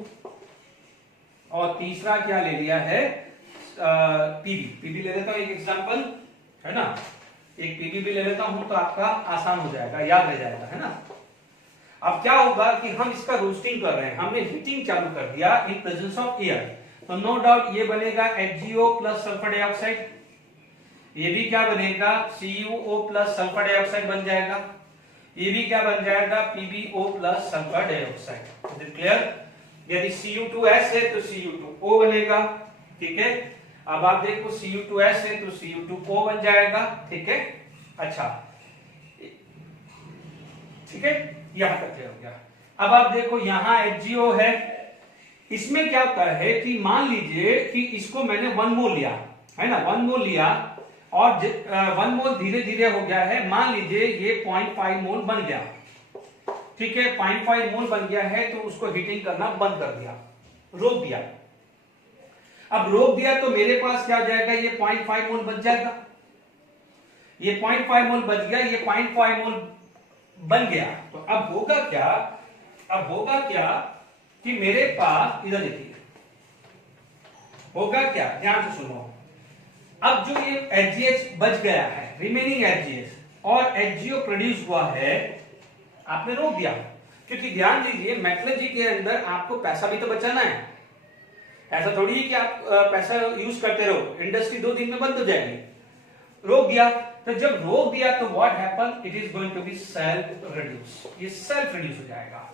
और तीसरा क्या ले लिया है पीबी ले लेता हूं एक एग्जांपल, है ना, एक पीबी भी ले लेता हूं तो आपका आसान हो जाएगा, याद रह जाएगा, है ना। अब क्या होगा कि हम इसका रोस्टिंग कर रहे हैं, हमने हीटिंग चालू कर दिया इन प्रेजेंस ऑफ एयर, तो नो डाउट ये बनेगा HgO प्लस सल्फर डाइऑक्साइड, ये भी क्या बनेगा CuO प्लस सल्फर डाइऑक्साइड बन जाएगा, ये भी क्या बन जाएगा PbO plus sulphur dioxide. Is it clear? यदि Cu2S है तो Cu2O बनेगा। ठीक है, अब आप देखो Cu2S है तो Cu2O बन जाएगा। ठीक है, अच्छा ठीक है, यहां तक हो गया। अब आप देखो यहां HgO है, इसमें क्या होता है कि मान लीजिए कि इसको मैंने 1 मोल लिया, है ना, 1 मोल लिया और 1 मोल धीरे धीरे हो गया है, मान लीजिए ये 0.5 मोल बन गया। ठीक है, 0.5 मोल बन गया है तो उसको हीटिंग करना बंद कर दिया, रोक दिया। अब रोक दिया तो मेरे पास क्या जाएगा, ये 0.5 मोल बच जाएगा, ये 0.5 मोल बच गया, ये 0.5 मोल बन गया। तो अब होगा क्या, अब होगा क्या कि मेरे पास इधर देखिए होगा क्या, ध्यान से सुनो। अब जो ये HGH बच गया है, रिमेनिंग HGH और HgO प्रोड्यूस हुआ है, आपने रोक दिया, क्योंकि ध्यान दीजिए मेटलर्जी के अंदर आपको पैसा भी तो बचाना है, ऐसा थोड़ी है कि आप पैसा यूज करते रहो, इंडस्ट्री 2 दिन में बंद हो जाएगी। रोक दिया, तो जब रोक दिया तो what happen, it is going to be self reduce, ये सेल्फ रिड्यूस हो जाएगा।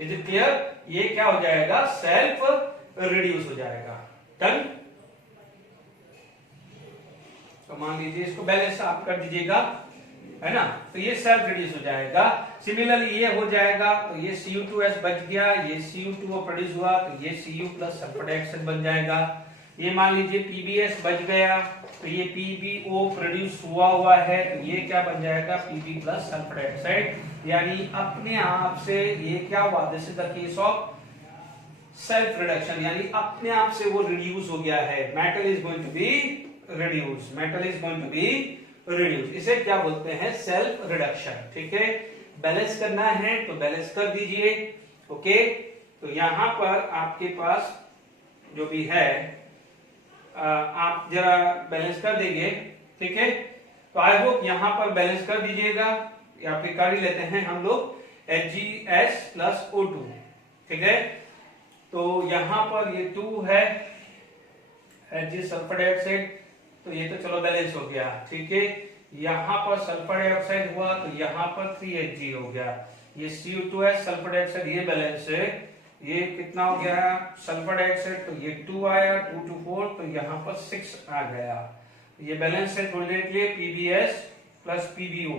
Is it clear? ये क्या हो जाएगा, सेल्फ रिड्यूस हो जाएगा। डन? तो मान लीजिए इसको बैलेंस आप कर दीजिएगा, है ना, तो ये सेल्फ रिड्यूस हो जाएगा। सिमिलरली ये हो जाएगा, तो ये Cu2S बच गया, ये Cu2O प्रोड्यूस हुआ तो ये Cu प्लस सल्फर डाइऑक्साइड बन जाएगा। ये मान लीजिए PbS बच गया तो ये PbO प्रोड्यूस हुआ है तो ये क्या बन जाएगा, Pb प्लस सल्फर डाइऑक्साइड, यानी अपने आप से ये क्या हुआ, this is the case of self reduction, यानी अपने आप से वो रिड्यूस हो गया है। Metal is going to be reduce, metal is going to be reduce, इसे क्या बोलते हैं, सेल्फ रिडक्शन। ठीक है, बैलेंस करना है तो बैलेंस कर दीजिए। ओके, तो यहां पर आपके पास जो भी है आप जरा बैलेंस कर देंगे। ठीक है, तो आई होप यहां पर बैलेंस कर दीजिएगा, या फिर कर ही लेते हैं हम लोग, HgS प्लस O2। ठीक है, तो यहां पर ये 2 है Hg सल्फर डाइऑक्साइड, तो ये तो चलो बैलेंस हो गया। ठीक है, यहां पर सल्फर डाइऑक्साइड हुआ तो यहां पर 3Hg हो गया, ये Cu2S सल्फर डाइऑक्साइड ये बैलेंस है, ये कितना हो गया सल्फर डाइऑक्साइड, तो ये 2 आया, 2 to 4 तो यहां पर 6 आ गया, ये बैलेंस है थोड़ी देर के लिए, PbS प्लस PbO,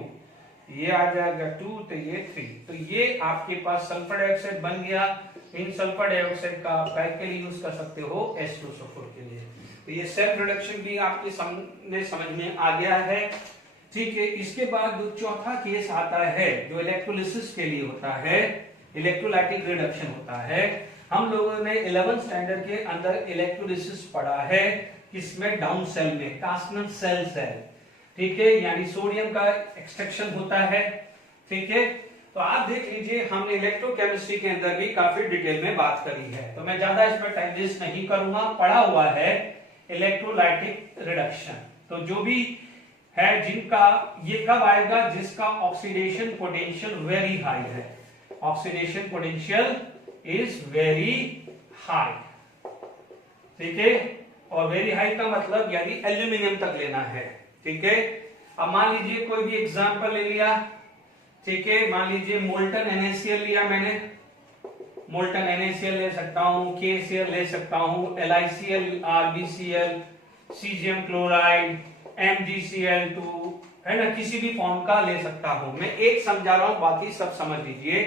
ये आ जाएगा 2 तो ये 3, तो ये आपके पास सल्फर डाइऑक्साइड बन गया। इन सल्फर डाइऑक्साइड का आप काय के लिए यूज कर सकते हो, H2SO4 के लिए। तो ये सेल्फ रिडक्शन भी आपके सामने समझ में आ गया है। ठीक है, इसके बाद जो चौथा केस आता है जो इलेक्ट्रोलिसिस के लिए होता है, इलेक्ट्रोलाइटिक रिडक्शन होता है। हम लोगों ने 11th स्टैंडर्ड के अंदर इलेक्ट्रोलिसिस पढ़ा है, किसमें? डाउन सेल में, कास्टनर सेल। ठीक है, यानी सोडियम का एक्सट्रैक्शन होता है। ठीक है, तो आप देख लीजिए हमने इलेक्ट्रोकेमिस्ट्री के अंदर भी काफी डिटेल में बात करी है, तो मैं ज्यादा इसमें टाइम वेस्ट नहीं करूंगा। पढ़ा हुआ है इलेक्ट्रोलाइटिक रिडक्शन। तो जो भी है जिनका ये कब आएगा? जिसका ऑक्सीडेशन पोटेंशियल वेरी हाई है। Oxidation potential is very high. ठीक है, और वेरी हाई का मतलब यानी एल्यूमिनियम तक लेना है। ठीक है, अब मान लीजिए कोई भी एग्जांपल ले लिया। ठीक है, मान लीजिए मोल्टन NaCl लिया मैंने, मोल्टन NaCl ले सकता हूं, KCl ले सकता हूं, LiCl, RbCl, caesium chloride, MgCl2, है ना, किसी भी फॉर्म का ले सकता हूं। मैं एक समझा रहा हूं, बाकी सब समझ लीजिए।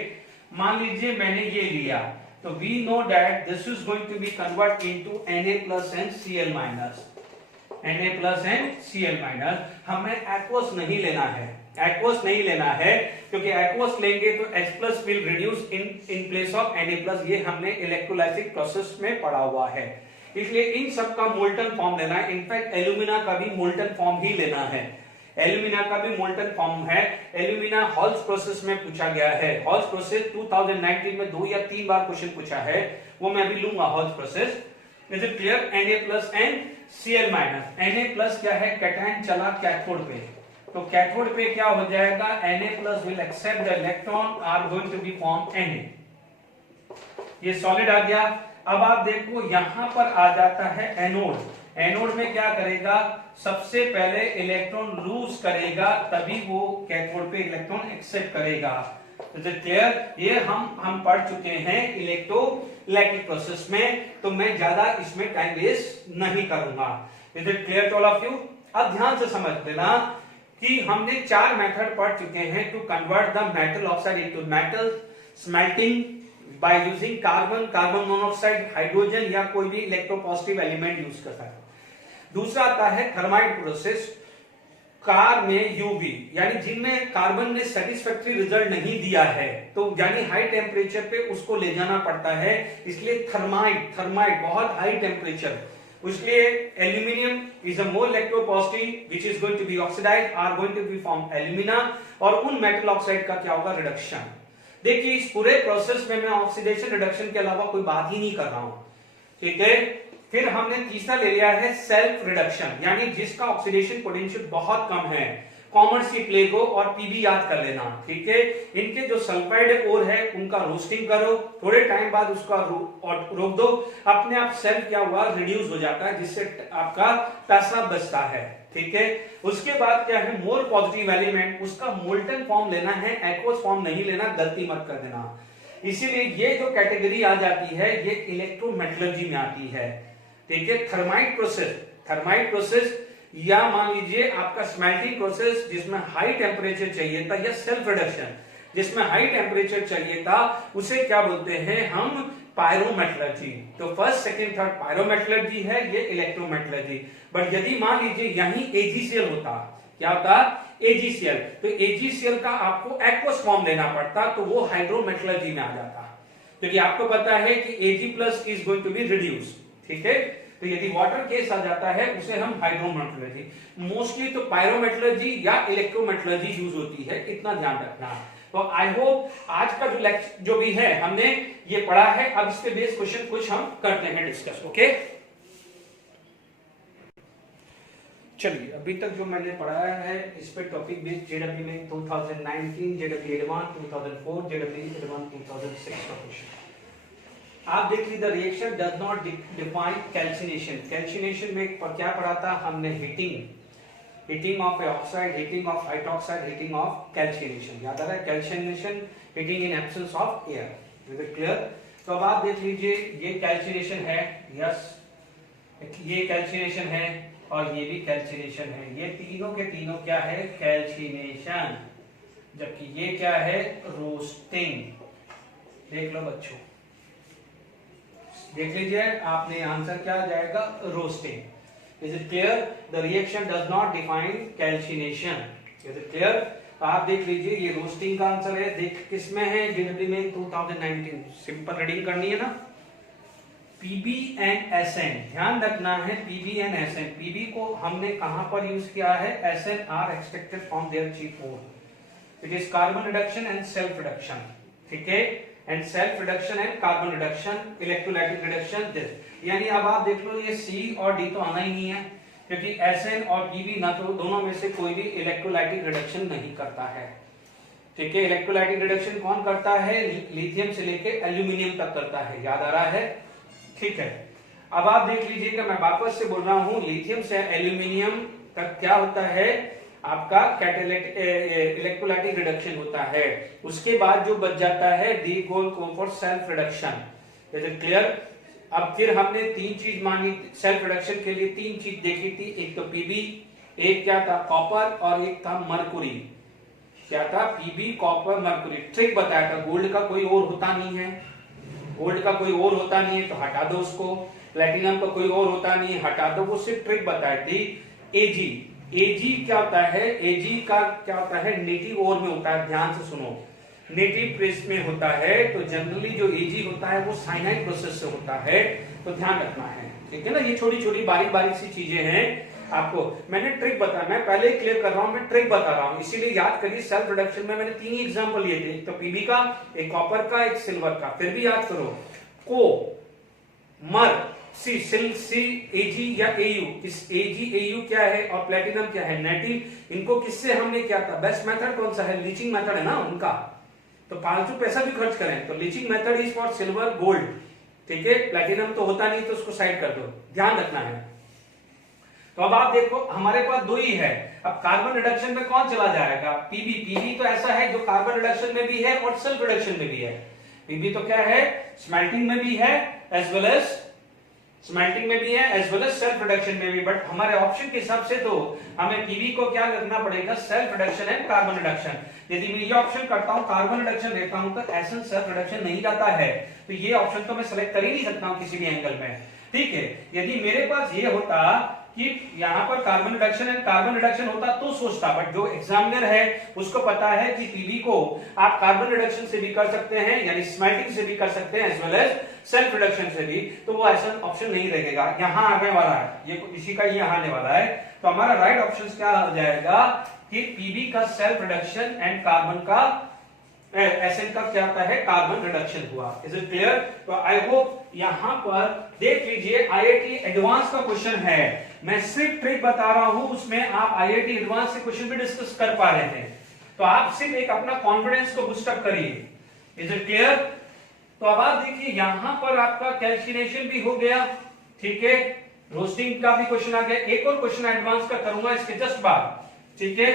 मान लीजिए मैंने ये लिया, तो we know that this is going to be convert into Na plus and Cl minus, Na plus and Cl minus। हमें एक्वस नहीं लेना है, एक्वस नहीं लेना है, क्योंकि एक्वस लेंगे तो H plus will reduce in place of Na plus। ये हमने इलेक्ट्रोलाइटिक प्रोसेस में पढ़ा हुआ है, इसलिए इन सब का मोल्टन फॉर्म लेना है। इनफैक्ट एल्यूमिना का भी मोल्टन फॉर्म ही लेना है, एल्यूमिना का भी मोल्टन फॉर्म है। एल्यूमिना हॉल्स प्रोसेस में पूछा गया है। हॉल्स प्रोसेस 2019 में 2 या 3 बार क्वेश्चन पूछा है, वो मैं अभी लूंगा halls process. Is it clear? Na plus and Cl minus. Na plus क्या है? कैटायन चला कैथोड पे, तो कैथोड पे क्या हो जाएगा? Na plus will accept the electron are going to be form Na। ये सॉलिड आ गया। अब आप देखो यहां पर आ जाता है एनोड। एनोड में क्या करेगा? सबसे पहले इलेक्ट्रॉन लूज करेगा, तभी वो कैथोड पे इलेक्ट्रॉन एक्सेप्ट करेगा। तो क्लियर? ये हम पढ़ चुके हैं इलेक्ट्रोलाइटिक प्रोसेस में, तो मैं ज्यादा इसमें टाइम वेस्ट नहीं करूंगा। Is it clear to all of you? अब ध्यान से समझ लेना कि हमने 4 मेथड पढ़ चुके हैं to convert the metal oxide into metal. Smelting by using carbon monoxide, hydrogen या कोई भी इलेक्ट्रोपॉजिटिव एलिमेंट यूज कर सकते हैं। दूसरा आता है थर्माइट प्रोसेस, कार में यूवी, यानी जिनमें कार्बन ने सेटिस्फैक्टरी रिजल्ट नहीं दिया है, तो यानी हाई टेम्परेचर पे उसको ले जाना पड़ता है, इसलिए थर्माइट बहुत हाई टेम्परेचर, उसलिए aluminium is a more electropositive which is going to be oxidised are going to be form alumina, और उन मेटल ऑक्साइड का क्या होगा? रिडक्शन। देखिए इस पूरे प्रोसेस में मैं ऑक्सीडेशन रिडक्शन के अलावा कोई बात ही नहीं कर रहा हूं। ठीक है, फिर हमने तीसरा ले लिया है सेल्फ रिडक्शन, यानी जिसका ऑक्सीडेशन पोटेंशियल बहुत कम है। कॉमर्स की प्ले को और पीबी याद कर लेना। ठीक है, इनके जो सल्फाइड ओर है उनका रोस्टिंग करो, थोड़े टाइम बाद उसका रोक दो, अपने आप सेल्फ क्या हुआ? रिड्यूस हो जाता है, जिससे आपका पैसा बचता है। ठीक है, उसके बाद क्या है? मोर पॉजिटिव एलिमेंट, उसका मोल्टन फॉर्म लेना है, एक्वस फॉर्म नहीं लेना, गलती मत कर देना। इसीलिए ये जो कैटेगरी आ जाती है ये इलेक्ट्रोमेटलर्जी में आती है। ठीक है, थर्माइट प्रोसेस या मान लीजिए आपका स्मेल्टिंग प्रोसेस जिसमें हाई टेम्परेचर चाहिए था, या सेल्फ रिडक्शन जिसमें हाई टेम्परेचर चाहिए था, उसे क्या बोलते हैं हम? पायरोमेटलर्जी। तो फर्स्ट सेकंड थर्ड पायरोमेटलर्जी है, ये इलेक्ट्रोमेटलर्जी। बट यदि मान लीजिए यही AgCl होता, क्या होता? AgCl, तो AgCl का आपको एक्वस फॉर्म लेना पड़ता, तो वो हाइड्रोमेटलर्जी में आ जाता, क्योंकि आपको पता है कि Ag plus is going to be reduce. ठीक है, तो यदि वाटर केस आ जाता है उसे हम हाइड्रोमेटलर्जी, मोस्टली तो पायरोमेटलर्जी या इलेक्ट्रोमेटलर्जी यूज होती है, इतना ध्यान रखना। तो आई होप आज का जो लेक्चर जो भी है हमने ये पढ़ा है, अब इसके बेस क्वेश्चन कुछ हम करते हैं डिस्कस। ओके, चलिए अभी तक जो मैंने पढ़ाया है इस पे टॉपिक बेस्ड जेडब्ल्यू में 2019 जेडब्ल्यू एडवांस 2004 जेडब्ल्यू एडवांस 2006 का क्वेश्चन। आप देखिए the reaction does not define calcination. Calcination में क्या पढ़ा था हमने? Heating of oxide, heating of hydroxide, heating of calcination. याद आ रहा है? Calcination heating in absence of air. Is it clear? तो अब आप देख लीजिए ये कैल्सिनेशन है, यस, ये कैल्सिनेशन है और ये भी कैल्सिनेशन है। ये तीनों के तीनों क्या है? कैल्सिनेशन। जबकि ये क्या है? रोस्टिंग। देख लो बच्चों, देख लीजिए, आपने आंसर क्या आ जाएगा? Roasting. Is it clear? The reaction does not define calcination. Clear? आप देख लीजिए, ये रोस्टिंग का आंसर है। देख किसमें है, जेडब्ल्यू में 2019। सिंपल रीडिंग करनी है ना। पीबी एंड एसएन, ध्यान रखना है, पीबी एंड एसएन। पीबी को हमने कहां पर यूज किया है, SN are extracted from their chief ore. It is carbon reduction and self reduction, ठीक है, and self reduction and carbon reduction, electrolytic reduction this. यानी अब आप देख लो, ये सी और डी तो आना ही नहीं है, क्योंकि एसएन और पीबी ना तो दोनों में से कोई भी इलेक्ट्रोलाइटिक रिडक्शन नहीं करता है, ठीक है। इलेक्ट्रोलाइटिक रिडक्शन कौन करता है, लिथियम से लेके एल्यूमिनियम तक करता है, याद आ रहा है, ठीक है। अब आप देख लीजिएगा, मैं वापस से बोल रहा हूं, लिथियम से एल्यूमिनियम तक क्या होता है, आपका कैटालिटिक इलेक्ट्रोलाइटिक रिडक्शन होता है। उसके बाद जो बच जाता है, डी गोल को for self reduction. Is it clear? अब फिर हमने तीन चीज मानी सेल्फ रिडक्शन के लिए, तीन चीज देखी थी, एक तो पीबी, एक क्या था कॉपर, और एक था मरकुरी। क्या था, पीबी, कॉपर, मरकुरी। ट्रिक बताया था, गोल्ड का कोई और होता नहीं है, गोल्ड का कोई और होता नहीं है तो हटा दो उसको, प्लेटिनम का कोई और होता नहीं है, हटा दो, वो सिर्फ ट्रिक बताई थी। एजी, एजी क्या होता है, एजी का क्या होता है, नेटिव ओर में होता है, ध्यान से सुनो, नेटिव प्रेस में होता है। तो जनरली जो एजी होता है वो साइनाइड प्रोसेस से होता है, तो ध्यान रखना है, ठीक है ना। ये छोटी छोटी बारीक बारीक सी चीजें हैं, आपको मैंने ट्रिक बताया, मैं पहले ही क्लियर कर रहा हूं, मैं ट्रिक बता रहा हूं, इसीलिए याद करिए। सेल्फ रिडक्शन में मैंने तीन ही एग्जांपल लिए थे, एक तो पीबी का, एक कॉपर का, एक सिल्वर का, फिर भी याद करो। को, मर, सी, सिल, सी, एजी या एयू, इस एजी एयू क्या है और प्लेटिनम क्या है, नेटिव। इनको किससे हमने क्या था, बेस्ट मेथड कौन सा है, लीचिंग मेथड है ना उनका, तो फालतू पैसा भी खर्च करें तो leaching method is for silver gold, ठीक है। प्लेटिनम तो होता नहीं तो उसको साइड कर दो, ध्यान रखना है। तो अब आप देखो, हमारे पास दो ही है। अब कार्बन रिडक्शन में कौन चला जाएगा, पीबी। पीबी तो ऐसा है जो कार्बन रिडक्शन में भी है और सेल्फ रिडक्शन में भी है। पीबी तो क्या है, स्मेल्टिंग में भी है एज वेल एज स्मेल्टिंग में भी है as well as self reduction में भी। बट हमारे ऑप्शन के हिसाब से तो हमें पीबी को क्या करना पड़ेगा, self reduction and carbon reduction. यदि मैं ये ऑप्शन करता हूं, कार्बन रिडक्शन लेता हूं, तो एसएन सेल्फ रिडक्शन नहीं जाता है, तो ये ऑप्शन तो मैं सेलेक्ट कर ही नहीं सकता हूं किसी भी एंगल में, ठीक है। यदि मेरे पास ये होता कि यहां पर carbon reduction and carbon reduction होता तो सोचता, बट जो एग्जामिनर है उसको पता है कि पीबी को आप कार्बन रिडक्शन से भी कर सकते हैं, यानी स्मेल्टिंग से भी कर सकते हैं as well as self reduction से भी, तो वो ऐसा ऑप्शन नहीं रहेगा। यहां आने वाला है, ये इसी का ये आने वाला है, तो हमारा राइट ऑप्शन क्या हो जाएगा कि पीबी का सेल्फ रिडक्शन एंड कार्बन का एसएन का क्या होता है, कार्बन रिडक्शन हुआ। Is it clear? तो आई होप यहां पर देख लीजिए, आईआईटी एडवांस का क्वेश्चन है, मैं सिर्फ ट्रिक बता रहा हूं, उसमें आप आईआईटी एडवांस से क्वेश्चन भी डिस्कस कर पा रहे थे, तो आप सिर्फ एक अपना कॉन्फिडेंस को बूस्टअप करिए। Is it clear? तो अब आप देखिए, यहां पर आपका कैल्सिनेशन भी हो गया, ठीक है, रोस्टिंग का भी क्वेश्चन आ गया। एक और क्वेश्चन एडवांस का करूंगा इसके जस्ट बाद, ठीक है।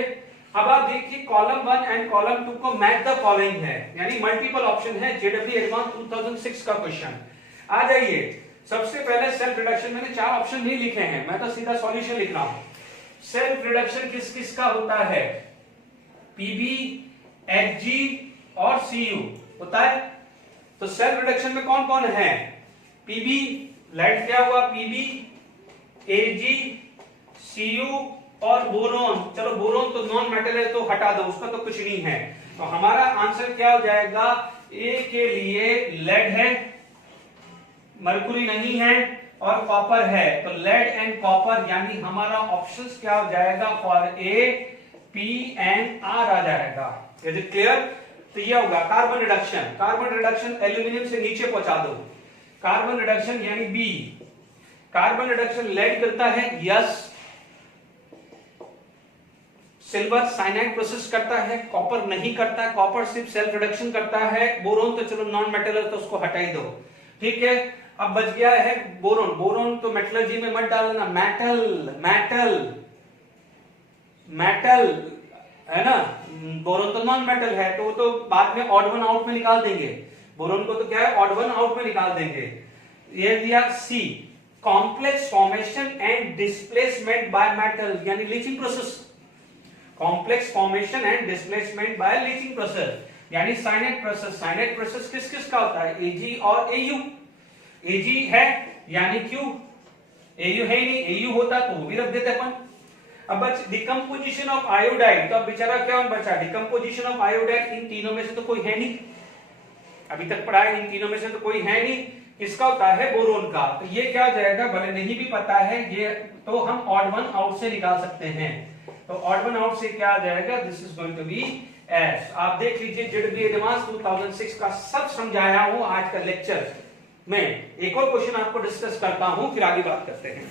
अब आप देखिए, कॉलम 1 एंड कॉलम 2 को मैच द फॉलोइंग है, यानी मल्टीपल ऑप्शन है, जेडब्ल्यू एडवांस 2006 का क्वेश्चन। आ जाइए, सबसे पहले सेल्फ रिडक्शन, मैंने 4 ऑप्शन नहीं लिखे हैं, मैं तो सीधा सॉल्यूशन लिख रहा हूं। सेल्फ रिडक्शन किस किस का होता है, पीबी, एचजी और सीयू होता है। तो सेल्फ रिडक्शन में कौन कौन है, पीबी, लेट क्या हुआ, पीबी, एजी, सीयू और बोरोन। चलो बोरोन तो नॉन मेटल है तो हटा दो, उसका तो कुछ नहीं है। तो हमारा आंसर क्या हो जाएगा, ए के लिए लेड है, मरकुरी नहीं है और कॉपर है, तो लेड एंड कॉपर, यानी हमारा ऑप्शंस क्या हो जाएगा, for A, P and R आ जाएगा। Is it clear? तो ये होगा carbon reduction. Carbon reduction aluminium से नीचे पहुंचा दो, कार्बन रिडक्शन यानी बी। कार्बन रिडक्शन लेड करता है, यस। सिल्वर साइनाइड प्रोसेस करता है, कॉपर नहीं करता, कॉपर सिर्फ सेल्फ रिडक्शन करता है। बोरोन तो चलो नॉन मेटल है तो उसको हटा ही दो, ठीक है। अब बच गया है बोरोन। बोरोन तो मेटलर्जी में मत डालना, मेटल मेटल मेटल है ना, बोरोन तो नॉन मेटल है, तो वो तो बाद में ऑड वन आउट में निकाल देंगे, बोरोन को तो क्या है, ऑड वन आउट में निकाल देंगे। ये दिया C, complex formation and displacement by metal, यानी leaching process, complex formation and displacement by leaching process, यानी साइनेट प्रोसेस। साइनेट प्रोसेस किस किस का होता है, एजी और एयू। एजी है यानी क्यू, एयू है नहीं, एयू होता तो वो भी रख देते अपन। अब बच डिकम्पोजिशन ऑफ आयोडाइड, तो अब बेचारा क्या बचा, डिकम्पोजिशन ऑफ आयोडाइड इन तीनों में से तो कोई है नहीं, अभी तक पढ़ा है इन तीनों में से तो कोई है नहीं, किसका होता है, बोरोन का। तो ये क्या हो जाएगा, भले नहीं भी पता है ये तो हम ऑड वन आउट से निकाल सकते हैं। तो ऑड वन आउट से क्या आ जाएगा, this is going to be S. आप देख लीजिए जेडब्ल्यू एडवांस 2006 का सब समझाया हूं आज का लेक्चर में। एक और क्वेश्चन आपको डिस्कस करता हूं, फिर आगे बात करते हैं।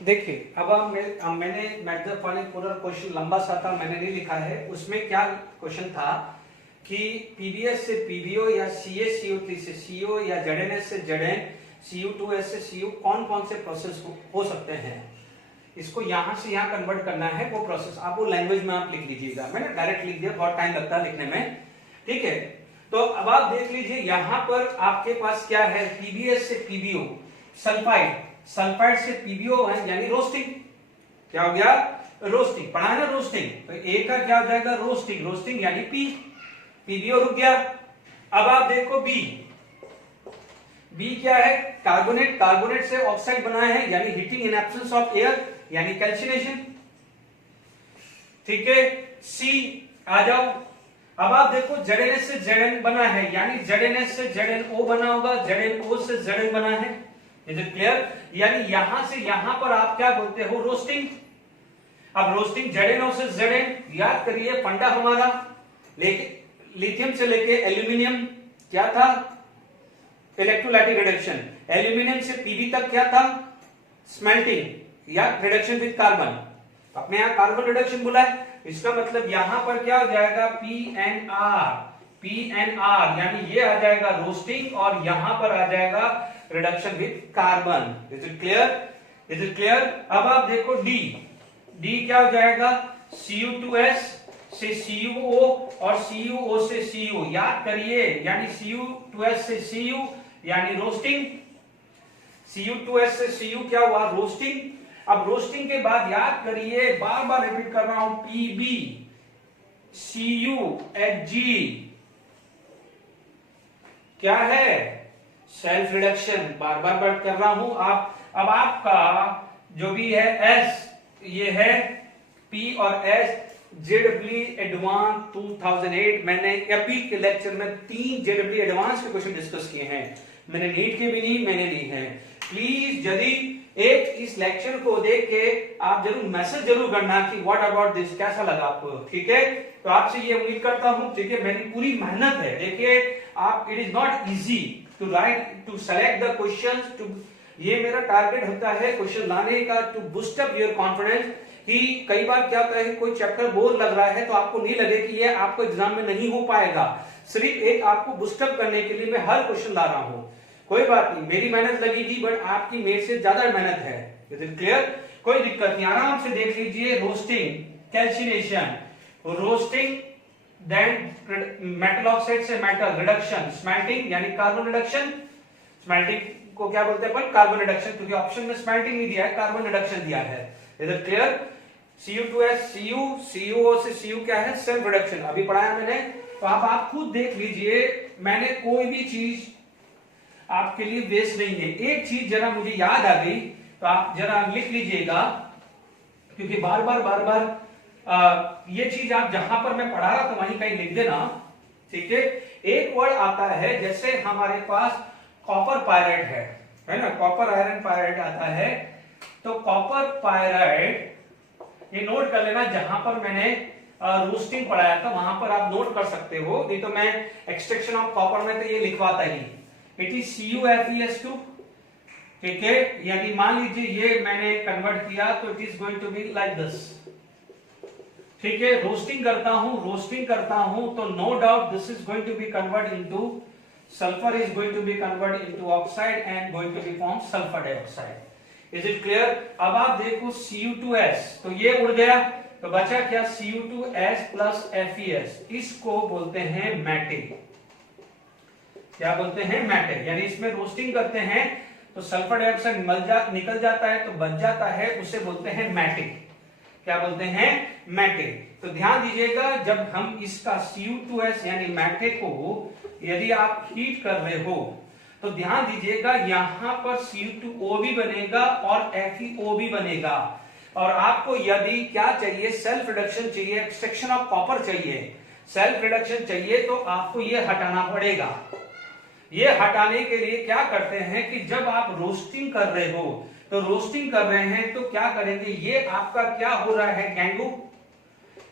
देखिए अब मैंने मैक्सवेल वाले पूरा क्वेश्चन लंबा सा था, मैंने नहीं लिखा है। उसमें क्या क्वेश्चन था कि पीबीएस से पीबीओ या सीएस सीओ3 से सीओ या जेडएनएस से जेडएन सीयू2एस से सीयू कौन कौन से प्रोसेस हो सकते हैं, इसको यहां से यहां कन्वर्ट करना है वो प्रोसेस। आप वो लैंग्वेज में आप लिख लीजिएगा, मैंने डायरेक्ट लिख दिया, बहुत टाइम लगता है लिखने में, ठीक है। तो अब आप देख लीजिए यहां पर आपके पास क्या है, पीबीएस से पीबीओ सल्फाइड, सल्फाइड से पीबीओ है यानी रोस्टिंग। क्या हो गया, रोस्टिंग, पढ़ा है ना रोस्टिंग। तो ए का क्या हो जाएगा, रोस्टिंग, रोस्टिंग यानी पी, पीबीओ रुक गया। अब आप देखो बी, बी क्या है, कार्बोनेट, कार्बोनेट से ऑक्साइड बना है यानी heating in absence of air यानी कैल्सिनेशन, ठीक है। सी आ जाओ, अब आप देखो जेडएनएस से जेडएन बना है यानी जेडएनएस से जेडएनओ बना होगा, जेडएनओ से जेडएन बना है, इज इट क्लियर। यानी यहां से यहां पर आप क्या बोलते हो, रोस्टिंग। अब रोस्टिंग जेडएनओ से जेडएन, याद करिए फंडा हमारा लेके लिथियम से लेके एल्यूमिनियम क्या था, इलेक्ट्रोलाइटिक रिडक्शन। एल्यूमिनियम से पीबी तक क्या था, स्मेल्टिंग या रिडक्शन विद कार्बन। अपने यहां कार्बन रिडक्शन बोला है, इसका मतलब यहां पर क्या हो जाएगा, पीएनआर, पीएनआर यानी ये आ जाएगा रोस्टिंग और यहां पर आ जाएगा reduction with carbon. Is it clear, is it clear. अब आप देखो डी, डी क्या हो जाएगा, Cu2s से CuO और CuO से Cu, याद करिए यानी Cu2s से Cu यानी रोस्टिंग, Cu2s से Cu क्या हुआ, रोस्टिंग। अब रोस्टिंग के बाद याद करिए, बार बार रिपीट कर रहा हूं, Pb CuHg क्या है, सेल्फ रिडक्शन, बार बार बात कर रहा हूं आप। अब आपका जो भी है S, ये है P और S, जेडब्ल्यू एडवांस 2008, मैंने अभी के लेक्चर में 3 जेडब्ल्यू एडवांस के क्वेश्चन डिस्कस किए हैं, मैंने नीट के भी नहीं, मैंने ली है। प्लीज यदि एक इस लेक्चर को देख के आप जरूर मैसेज जरूर करना कि व्हाट अबाउट दिस, कैसा लगा आपको, ठीक है। तो आपसे ये उम्मीद करता हूं, ठीक है, मेरी पूरी मेहनत है। देखिए आप, it is not easy to write, to select the questions, to, ये मेरा टारगेट होता है क्वेश्चन लाने का, to boost up your confidence. कि कई बार क्या होता है, कोई चैप्टर बोर लग रहा है तो आपको नहीं लगे कि ये आपको एग्जाम में नहीं हो पाएगा, सिर्फ एक आपको बूस्टअप करने के लिए मैं हर क्वेश्चन ला रहा हूं। कोई बात नहीं, मेरी मेहनत लगी थी बट आपकी मेरे से ज्यादा मेहनत है, इज इट क्लियर, कोई दिक्कत नहीं, आराम से देख लीजिए। Roasting, calcination, roasting, then metal oxide से मेटल रिडक्शन, स्मेल्टिंग यानी कार्बन रिडक्शन, स्मेल्टिंग को क्या बोलते हैं अपन, कार्बन रिडक्शन, क्योंकि ऑप्शन में स्मेल्टिंग नहीं दिया है, कार्बन रिडक्शन दिया है, is it clear. Cu2s Cu, CuO से Cu क्या है, सेल्फ रिडक्शन, अभी पढ़ाया मैंने, तो आप खुद देख लीजिए, मैंने कोई भी चीज आपके लिए वेस्ट नहीं है। एक चीज जरा मुझे याद आ गई तो आप जरा लिख लीजिएगा, क्योंकि बार बार ये चीज आप जहां पर मैं पढ़ा रहा था वहीं कहीं लिख देना, ठीक है। एक वर्ड आता है, जैसे हमारे पास कॉपर पायराइड है ना, कॉपर आयरन पायराइड आता है, तो कॉपर पायराइड ये नोट कर लेना, जहां पर मैंने रोस्टिंग पढ़ाया था वहां पर आप नोट कर सकते हो, नहीं तो मैं एक्सट्रैक्शन ऑफ कॉपर में तो ये लिखवाता ही, इट इज CuFeS2, ठीक है। यानी मान लीजिए ये मैंने कन्वर्ट किया तो it is going to be like this, ठीक है। रोस्टिंग करता हूं तो no doubt this is going to be convert into sulphur, is going to be convert into oxide and going to be form sulphur dioxide, is it clear. अब आप देखो Cu2s, तो ये उड़ गया, तो बचा क्या, Cu2s प्लस FeS, इसको बोलते हैं मैटिक, क्या बोलते हैं, मैटिक। यानी इसमें रोस्टिंग करते हैं तो सल्फर डाइऑक्साइड निकल जाता है, तो बच जाता है, उसे बोलते हैं मैटिक, क्या बोलते हैं, मैटिक। तो ध्यान दीजिएगा, जब हम इसका Cu2s यानी मैटिक को यदि आप हीट कर रहे हो तो ध्यान दीजिएगा यहां पर C2O भी बनेगा और FeO भी बनेगा। और आपको यदि क्या चाहिए, सेल्फ रिडक्शन चाहिए, एक्सट्रैक्शन ऑफ कॉपर चाहिए, सेल्फ रिडक्शन चाहिए, तो आपको ये हटाना पड़ेगा। ये हटाने के लिए क्या करते हैं कि जब आप रोस्टिंग कर रहे हो, तो रोस्टिंग कर रहे हैं तो क्या करेंगे, ये आपका क्या हो रहा है, गैंगू,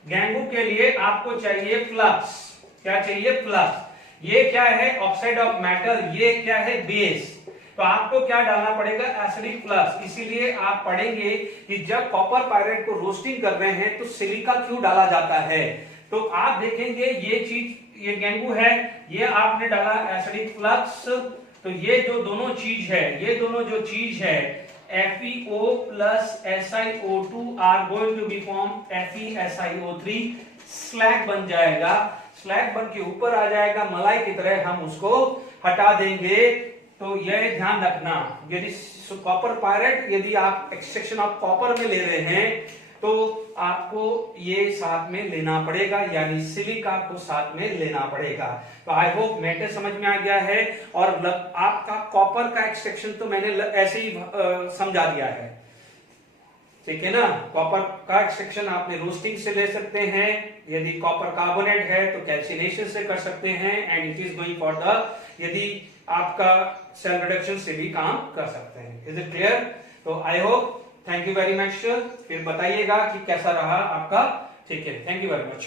गैंगू के लिए आपको चाहिए फ्लक्स। क्या चाहिए, फ्लक्स। ये क्या है, ऑक्साइड ऑफ मेटल, ये क्या है, बेस। तो आपको क्या डालना पड़ेगा, एसिडिक फ्लक्स। इसीलिए आप पढ़ेंगे कि जब कॉपर पायरेट को रोस्टिंग कर रहे हैं तो सिलिका क्यों डाला जाता है। तो आप देखेंगे ये चीज, ये गेंगू है, ये आपने डाला एसिडिक फ्लक्स, तो ये जो दोनों चीज है, ये दोनों जो चीज है FeO plus SiO2 are going to be form FeSiO3, slag बन जाएगा। स्लैग बन के ऊपर आ जाएगा, मलाई की तरह हम उसको हटा देंगे। तो यह ध्यान रखना, यदि कॉपर पायरेट, यदि आप एक्सट्रैक्शन ऑफ कॉपर में ले रहे हैं तो आपको ये साथ में लेना पड़ेगा, यानी सिलिका को साथ में लेना पड़ेगा। तो आई होप मैटर समझ में आ गया है। और आपका कॉपर का एक्सट्रैक्शन तो मैंने ऐसे ही समझा दिया है, ठीक है ना। कॉपर का एक्सट्रैक्शन आपने रोस्टिंग से ले सकते हैं, यदि कॉपर कार्बोनेट है तो कैल्सिनेशन से कर सकते हैं, and it is going for the, यदि आपका सेल रिडक्शन से भी काम कर सकते हैं। Is it clear? तो I hope, thank you very much. फिर बताइएगा कि कैसा रहा आपका, ठीक है, थैंक यू वेरी मच।